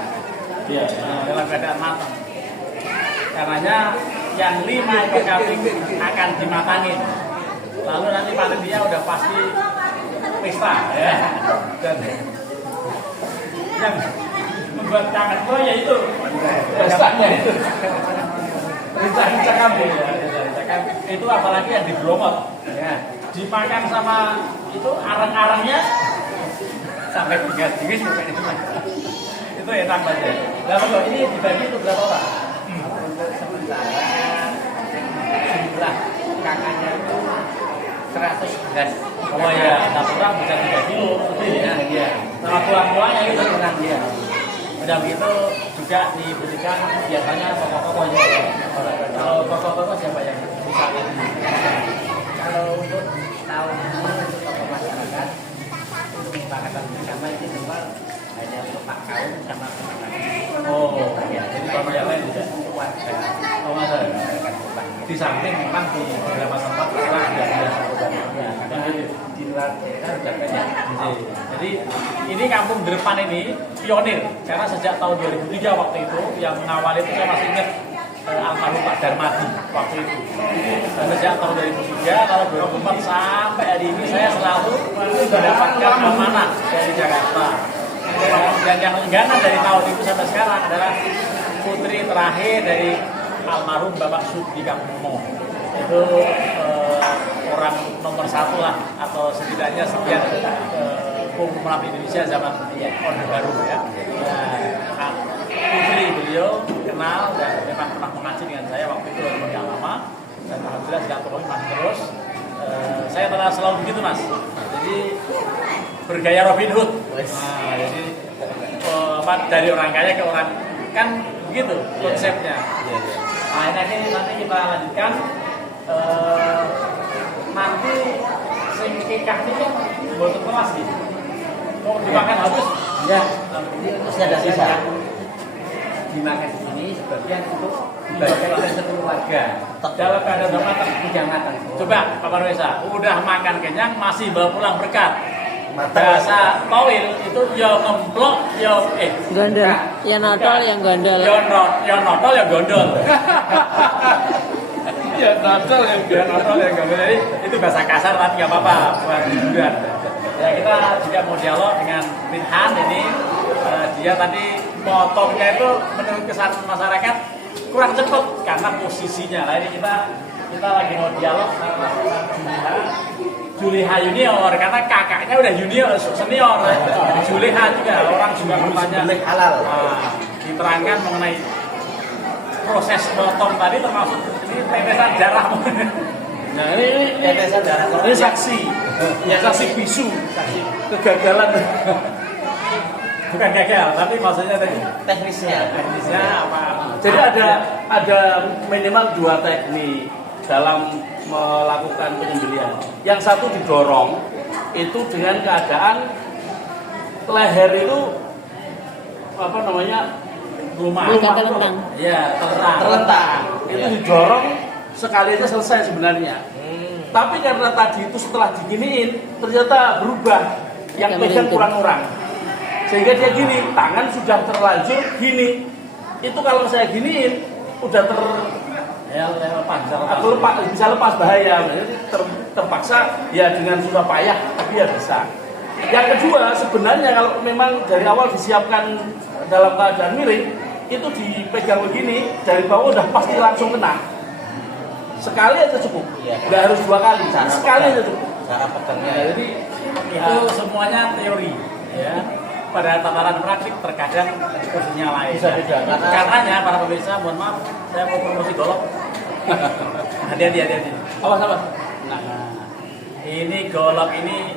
Iya, dalam keadaan matang. Karenanya yang 5 ekor kambing akan dimatangin. Lalu nanti panitia udah pasti pesta ya. Dan yang membuat kangen gue ya itu pestanya itu. Rica kambing ya. Itu apalagi yang di Bromot ya. Dimakan sama itu arang-arangnya sampai 3 jenis pokoknya. Itu enak banget. Nah, kalau ini dibagi itu berapa Pak? Untuk sementara jumlah kakaknya itu 111. Oh ya, satu orang bisa 3 kilo lebih ya. Iya. Sama tulang-tulangnya itu Kurang dia. udah begitu juga diberikan biasanya tokoh-tokohnya. Kalau tokoh-tokoh siapa yang bisa Kalau untuk tahun ini untuk tokoh masyarakat untuk kesepakatan bersama itu cuma hanya untuk Pak Kaum sama Pak Oh, ya, jadi tokoh yang lain tidak. untuk warga Oh, ada. masyarakat korban. Di samping memang di beberapa tempat kita ada biasa Ya, karena di luar daerah sudah banyak. Jadi ini kampung Depan ini pionir karena sejak tahun 2003 waktu itu yang mengawali itu saya masih ingat almarhum Pak Darmadi waktu itu. Dan sejak tahun 2003 kalau 2004 sampai hari ini saya selalu mendapatkan amanah dari Jakarta. Dan yang langganan dari tahun itu sampai sekarang adalah putri terakhir dari almarhum Bapak Sudi Kampung. Itu orang nomor 1 lah atau setidaknya sekian pemuda Indonesia zaman Orde Baru ya. Nah, putri beliau kenal dan memang pernah mengaji dengan saya waktu itu yang lama dan alhamdulillah silaturahmi masih terus. Saya pernah selalu begitu Mas. Jadi bergaya Robin Hood. Nah, jadi dari orang kaya ke orang kan begitu konsepnya. Nah, ini nanti kita lanjutkan. Nanti sing kekah ini kan boten kelas gitu. Mau dimakan habis? Ya, ini untuk sudah ada sisa. Dimakan di sini sebagian untuk dibagikan oleh seluruh warga. Dalam keadaan udah matang. Tidak matang. Coba Pak Parwesa, udah makan kenyang masih bawa pulang berkat. Bahasa Towil itu ya ngemplok ya Gondol. Ya notol yang gondol. ya notol ya gondol. Ya notol yang gondol. Jadi itu bahasa kasar tapi nggak apa-apa buat hiburan. Ya kita juga mau dialog dengan Minhan ini. Dia tadi potongnya itu menurut kesan masyarakat kurang cepat karena posisinya. Nah ini kita lagi mau dialog sama Juleha junior karena kakaknya udah junior senior. Juleha juga orang juga bertanya halal. Diterangkan mengenai proses potong tadi termasuk ini tetesan darah. Nah ini Tetesan darah. ini saksi, ya saksi bisu, saksi kegagalan. Bukan gagal, tapi maksudnya tadi Teknisnya apa? Jadi ada minimal 2 teknik dalam melakukan penyembelihan. Yang satu didorong itu dengan keadaan leher itu apa namanya rumah terlentang. Ya terlentang. Itu didorong sekali aja selesai sebenarnya. Tapi karena tadi itu setelah diginiin ternyata berubah yang pegang kurang orang. Sehingga dia gini, tangan sudah terlanjur gini. Itu kalau saya giniin udah bisa lepas bahaya. Jadi terpaksa ya dengan susah payah tapi ya bisa. Yang kedua sebenarnya kalau memang dari awal disiapkan dalam keadaan miring itu dipegang begini dari bawah udah pasti langsung kena. Sekali aja cukup, nggak harus 2 kali. Sekali aja cukup. cara pegangnya. Jadi itu semuanya teori. ya pada tataran praktik terkadang posisinya lain. Bisa beda, karena- Karenanya para pemirsa, mohon maaf, saya mau promosi golok. Hati-hati. Awas. Nah, ini golok ini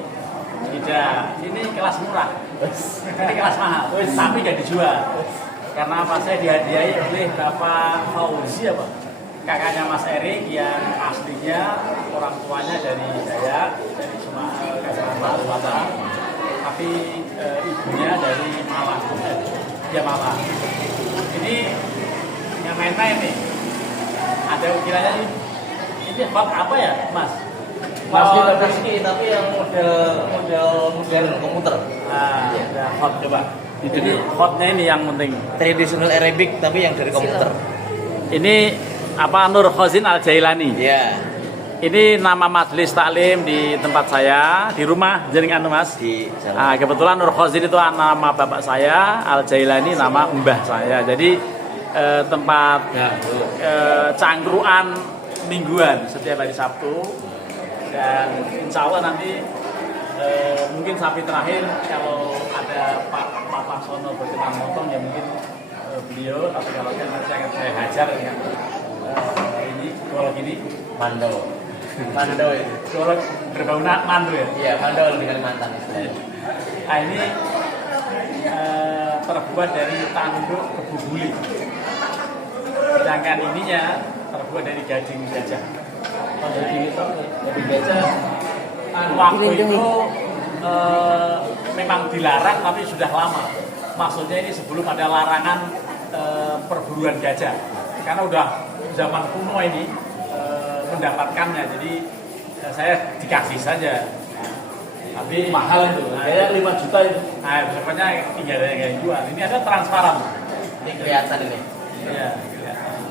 tidak, ini kelas murah, ini kelas mahal, tapi gak dijual. Karena apa? Saya dihadiahi oleh Bapak Fauzi apa? Kakaknya Mas Erik yang aslinya orang tuanya dari Dayak, dari Sumatera, tapi ibunya dari Malang, dia Malang. Ini yang main-main nih, ada ukirannya ini bab apa ya, Mas? Meski tapi yang model komputer. Nah, ya, hot coba. Jadi hotnya ini yang penting. Traditional Arabic tapi yang dari komputer. Ini apa, Nur Khazin Al Jailani. Iya. Ini nama majelis taklim di tempat saya, di rumah jenengan Mas. Di Nah, kebetulan Nur Khazin itu nama bapak saya, Al Jailani nama mbah saya. Jadi tempat cangkruan mingguan setiap hari Sabtu. Dan insya Allah nanti mungkin sapi terakhir kalau ada Pak Sono berkenan motong ya mungkin beliau, tapi kalau kan nanti akan saya hajar dengan ini golok ini Mando itu. golok berbau mandu ya. Iya, Mando di Kalimantan. Nah ini terbuat dari tanduk kebubuli, sedangkan ininya terbuat dari daging gajah. Daging gajah waktu itu memang dilarang tapi sudah lama. Maksudnya ini sebelum ada larangan perburuan gajah, karena udah zaman kuno ini mendapatkannya. Jadi saya dikasih saja. Tapi Mahal itu, kayak 5 juta itu. nah, sebenarnya tinggal yang jual. Ini ada transparan. Ini kelihatan ini. Iya.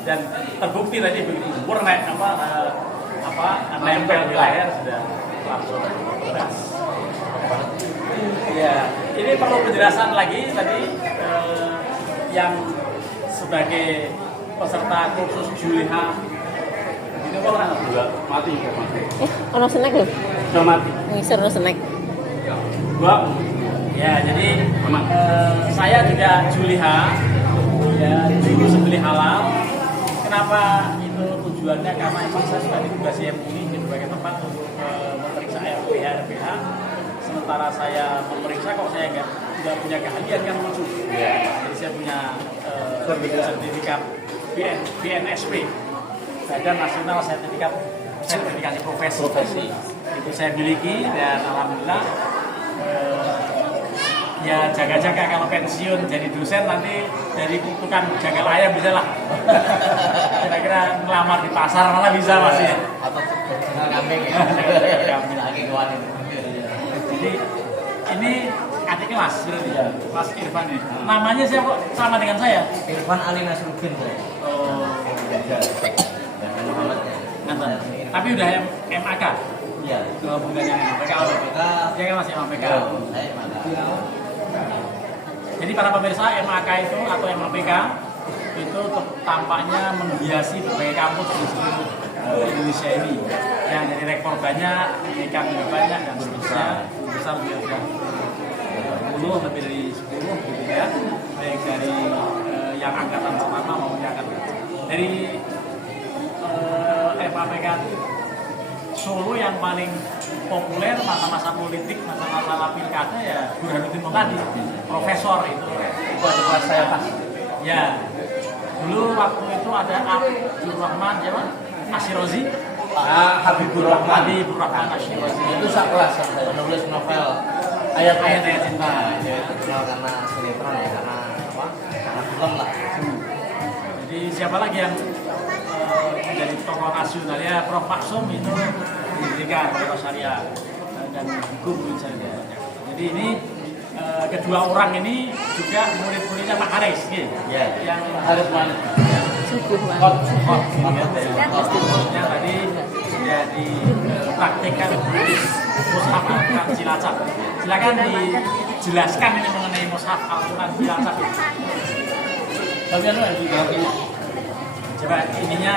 Dan terbukti tadi begitu umur nempel di layar sudah langsung beras. Ya, ini perlu penjelasan lagi tadi yang sebagai peserta kursus Juliha ini kok orang Enggak, mati. Ono snack lho. Sudah mati. Ngisor ono snack. Gua ya, jadi saya juga Juliha, ya juru sembelih halal. Kenapa itu tujuannya? Karena emang saya sudah ditugasi MUI di berbagai tempat untuk memeriksa RPH. Sementara saya memeriksa kok saya nggak punya keahlian kan lucu. Jadi saya punya sertifikat BNSP, Badan Nasional Sertifikasi Profesi. Itu saya miliki dan alhamdulillah ya jaga-jaga kalau pensiun jadi dosen nanti dari tukang jaga layar bisa lah. Kira-kira ngelamar di pasar mana bisa masih. Atau tinggal kambing ya. Kambing. Lagi kawan ini. Jadi ini adik kelas berarti ya, Mas Irfan ini. Namanya siapa kok sama dengan saya? Irfan Ali Nasruddin saya. Oh, Dan Muhammad ya. Nganten. Tapi udah MAK. Iya. Bukan yang MAPK. Dia kan masih MAPK. Saya mana? Jadi para pemirsa, MAK itu atau MAPK itu tampaknya menghiasi berbagai kampus di seluruh Indonesia ini. Yang jadi rekor banyak, ikan juga banyak dan seterusnya. Besar juga sudah 10 lebih dari 10 gitu ya. Baik dari yang angkatan pertama maupun yang angkatan dari MAPK Solo yang paling populer masa-masa politik, masa-masa pilkada ya Burhanuddin Muhtadi, profesor itu. Itu ada kelas saya pas. Ya, dulu waktu itu ada Abdul Rahman, siapa? Ashirozi. Habibur Rahman. Ashirozi. Itu sak kelas saya menulis novel Ayat-ayat cinta. Ya, itu terkenal karena sinetron ya, karena apa? Karena film lah. Jadi siapa lagi yang menjadi tokoh nasional ya? Prof Maksum itu pendidikan atau syariah dan hukum misalnya. Jadi ini kedua orang ini juga murid-muridnya Pak Haris, gitu. Ya. Yang Haris Malik. Subuh banget. Yang tadi sudah dipraktikkan tulis mushaf Al-Quran Cilacap. Silakan dijelaskan ini mengenai mushaf Al-Quran Cilacap itu. Tapi anu yang dijawabin. Coba ininya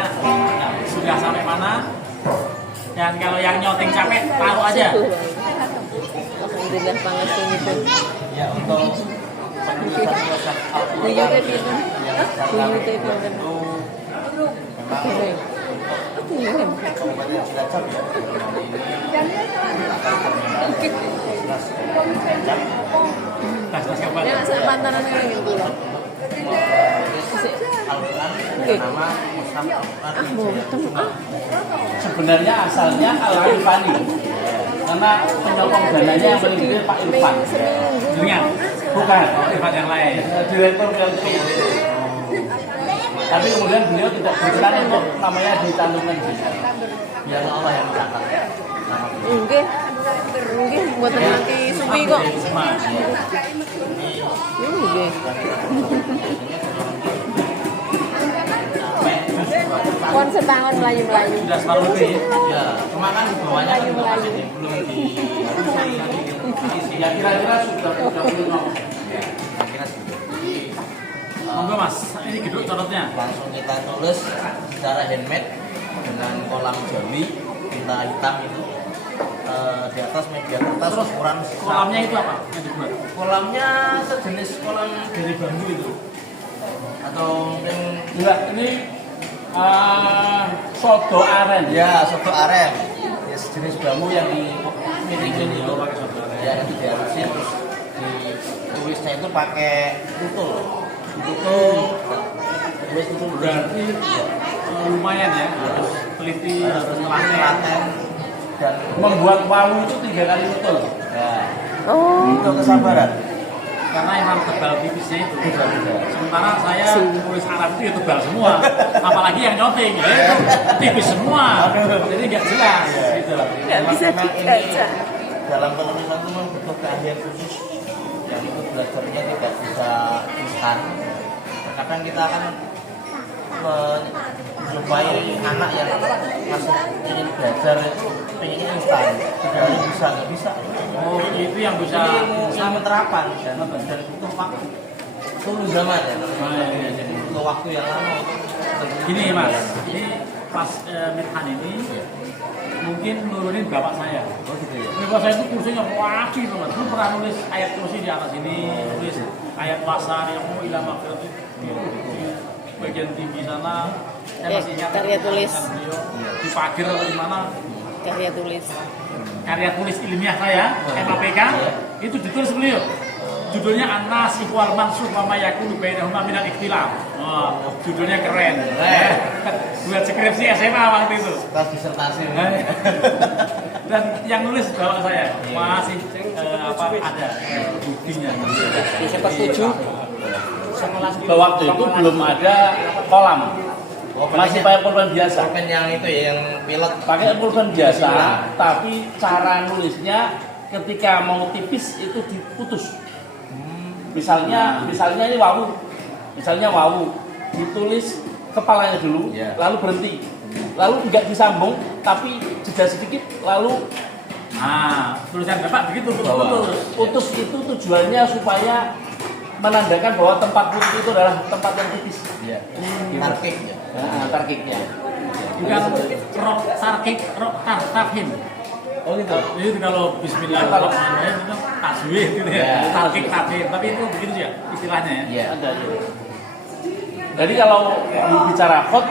sudah sampai mana? Dan kalau yang nyoteng capek taruh aja. Subuh banget. Alhamdulillah pangasin itu. Ya untuk penulisan Buyutnya Al-Quran pinten? yang Buyutnya pinten? itu memang Apa ya? Kabupaten Cilacap ya. Hari ini akan Ya, saya pantanan kayak gitu loh. Al-Quran dengan nama Mushaf Ah, boten. Ah, Sebenarnya asalnya Al-Irfani. Karena penyokong dananya yang paling gede Pak Irfan. seminggu. Ingat? Bukan, Irfan yang lain. Direktur PLT. Tapi kemudian beliau tidak berkenan untuk namanya dicantumkan di sini. biar Allah yang mencatat nama beliau. Nggih. Nggih, mboten nanti suwi kok. Nggih. Kon setangon melayu-melayu. Sudah separuh lebih. Ya, cuma kan di bawahnya kan juga masih belum di Ya kira-kira sudah penuh. kira Monggo Mas, ini geduk contohnya. langsung kita tulis secara handmade dengan kolam jeli tinta hitam itu di atas media kertas ukuran Kolamnya itu apa? Yang dibuat? kolamnya sejenis kolam dari bambu itu atau mungkin Enggak, ini soto aren. ya soto aren ya sejenis bambu yang dimiringin itu ya nanti dihalusin terus ditulisnya itu pakai tutul tulis tutul Berarti lumayan ya, harus teliti, harus melatih. telaten dan Membuat wawu itu 3 kali betul. ya Oh, itu kesabaran Karena emang tebal tipisnya itu. Sementara saya tulis Arab itu ya tebal semua. Apalagi yang nyoteng, ya itu tipis semua. Jadi nggak jelas. Gitu. nggak bisa Memang dibaca. dalam penulisan itu memang butuh keahlian khusus yang itu belajarnya tidak bisa instan. Terkadang kita akan menjumpai anak yang masih ingin belajar itu pengennya instan, tidak bisa nggak bisa. Oh, itu yang bisa. Ini ilmu terapan dan butuh waktu. Itu zaman ya, jadi butuh waktu yang lama. Gini Mas, ini pas Mirhan ini mungkin nurunin bapak saya. Oh gitu ya. Bapak saya itu kursinya wajib tuh Mas. Dulu pernah nulis ayat kursi di atas ini, nulis ayat pasar yang mau ilah maghfirah itu di bagian tinggi sana. Saya masih ingat Karya tulis. beliau di pagar atau di mana. Karya tulis. Karya tulis ilmiah saya, MAPK, itu ditulis beliau. Judulnya An-Nasikh wal Mansukh wa ma yakunu bainahuma minal ikhtilaf. Oh, judulnya keren. Buat skripsi SMA waktu itu. Tas disertasi. Dan yang nulis bapak saya masih ada buktinya. Siapa setuju? Waktu itu belum ada kolam. Oh, Masih pakai pulpen biasa. pulpen yang itu ya, yang pilot. Pakai pulpen biasa, tapi cara nulisnya ketika mau tipis itu diputus. Misalnya ini wawu. Misalnya wawu ditulis kepalanya dulu, Ya. lalu berhenti. Lalu enggak disambung, tapi jeda sedikit, lalu tulisan Bapak begitu betul. Putus itu tujuannya supaya menandakan bahwa tempat putus itu adalah tempat yang tipis. Iya. Tarkik ya. Nah, tarkiknya. Bukan rok tarkik, rok tartafhim. Oh gitu. Itu kalau bismillahirrahmanirrahim itu tasbih gitu ya. Ya. Tarkik tafhim, tapi itu begitu ya istilahnya ya. Iya. Ada ya. Jadi kalau bicara khot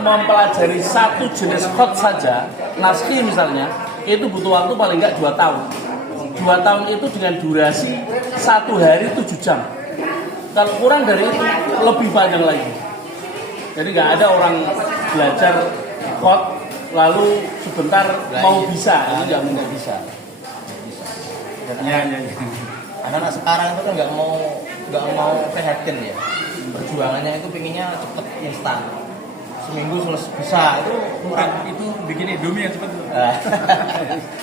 mempelajari satu jenis khot saja, naskhi misalnya, itu butuh waktu paling enggak 2 tahun. 2 tahun itu dengan durasi 1 hari 7 jam. Kalau kurang dari itu lebih panjang lagi. Jadi nggak ada orang belajar khot lalu sebentar mau bisa, itu nggak bisa. Dan Ya. anak-anak sekarang itu kan nggak mau prihatin ya. Perjuangannya itu pinginnya cepet instan. Seminggu selesai bisa itu Bukan itu bikin Indomie yang cepet.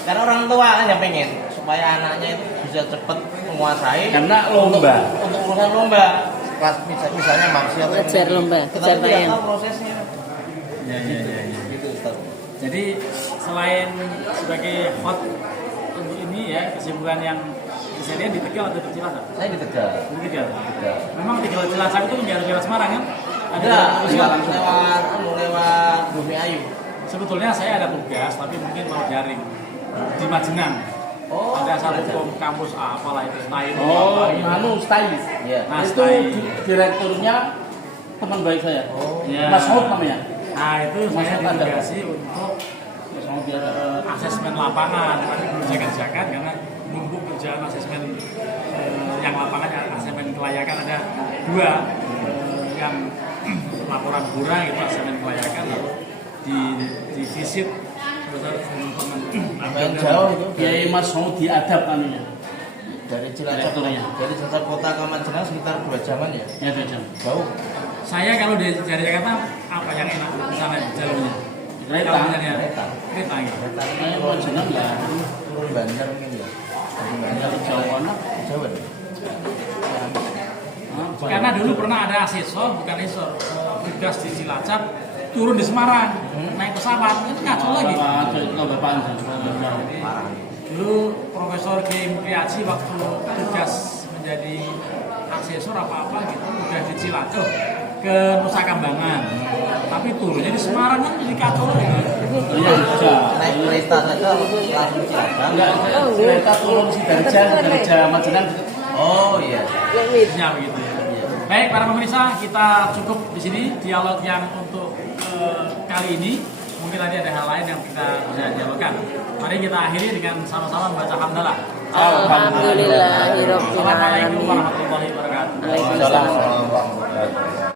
karena orang tua kan yang pengen supaya anaknya itu bisa cepet menguasai Karena lomba. untuk urusan lomba kelas misalnya maksiat Belajar lomba, belajar kita tidak main. tahu prosesnya Ya. gitu Ustaz. Jadi selain sebagai hot untuk ini ya kesibukan yang keseharian di Tegal atau di Cilacap? Saya di Tegal. Di Tegal. Memang Tegal Cilacap itu menjadi Jawa Semarang kan? Ada tugas langsung. lewat Bumi Ayu. Sebetulnya saya ada tugas tapi mungkin mau jaring di Majenang. Ada satu kampus apalah itu STAI. Oh, STAI. Iya. Nah, Itu STAI. direkturnya teman baik saya. Iya. Mas Maud namanya. Nah, itu saya delegasi untuk asesmen lapangan. Tapi belum saya kerjakan karena nunggu kerjaan asesmen yang lapangan, asesmen kelayakan ada 2 yang laporan kurang itu asesmen kelayakan lalu di visit terus teman-teman Lumayan jauh itu Kiai Mas Maud diadap namanya. dari Cilacap. Direkturnya. Dari Cilacap kota ke Majenang sekitar 2 jaman ya. Ya, 2 jam. Jauh. saya kalau dari Jakarta apa yang enak di sana jalurnya? Kereta. Kalau misalnya Kereta. kereta gitu. Kereta Saya mau jeneng ya. turun Banjar mungkin ya. Dari Banjar Dari Jawa Anak. Jawa. Ya. Karena dulu pernah ada asesor, bukan asesor, tugas di Cilacap, turun di Semarang, naik pesawat, itu ngaco lagi. Itu tambah panjang. Parah. Dulu Profesor Kim Kriaci waktu tugas menjadi asesor apa-apa gitu, udah di Cilacap ke Nusa Kambangan, tapi turunnya di Semarang kan jadi kacau lagi. Iya, bisa. Naik kereta saja langsung Cilacap. Enggak, kereta turun dari Majenang. Oh iya. Ya begitu ya. Baik para pemirsa, kita cukup di sini dialog yang untuk kali ini. Mungkin tadi ada hal lain yang kita bisa dialogkan. Mari kita akhiri dengan sama-sama membaca hamdalah. Alhamdulillahirabbil Assalamualaikum alamin. warahmatullahi wabarakatuh. Waalaikumsalam.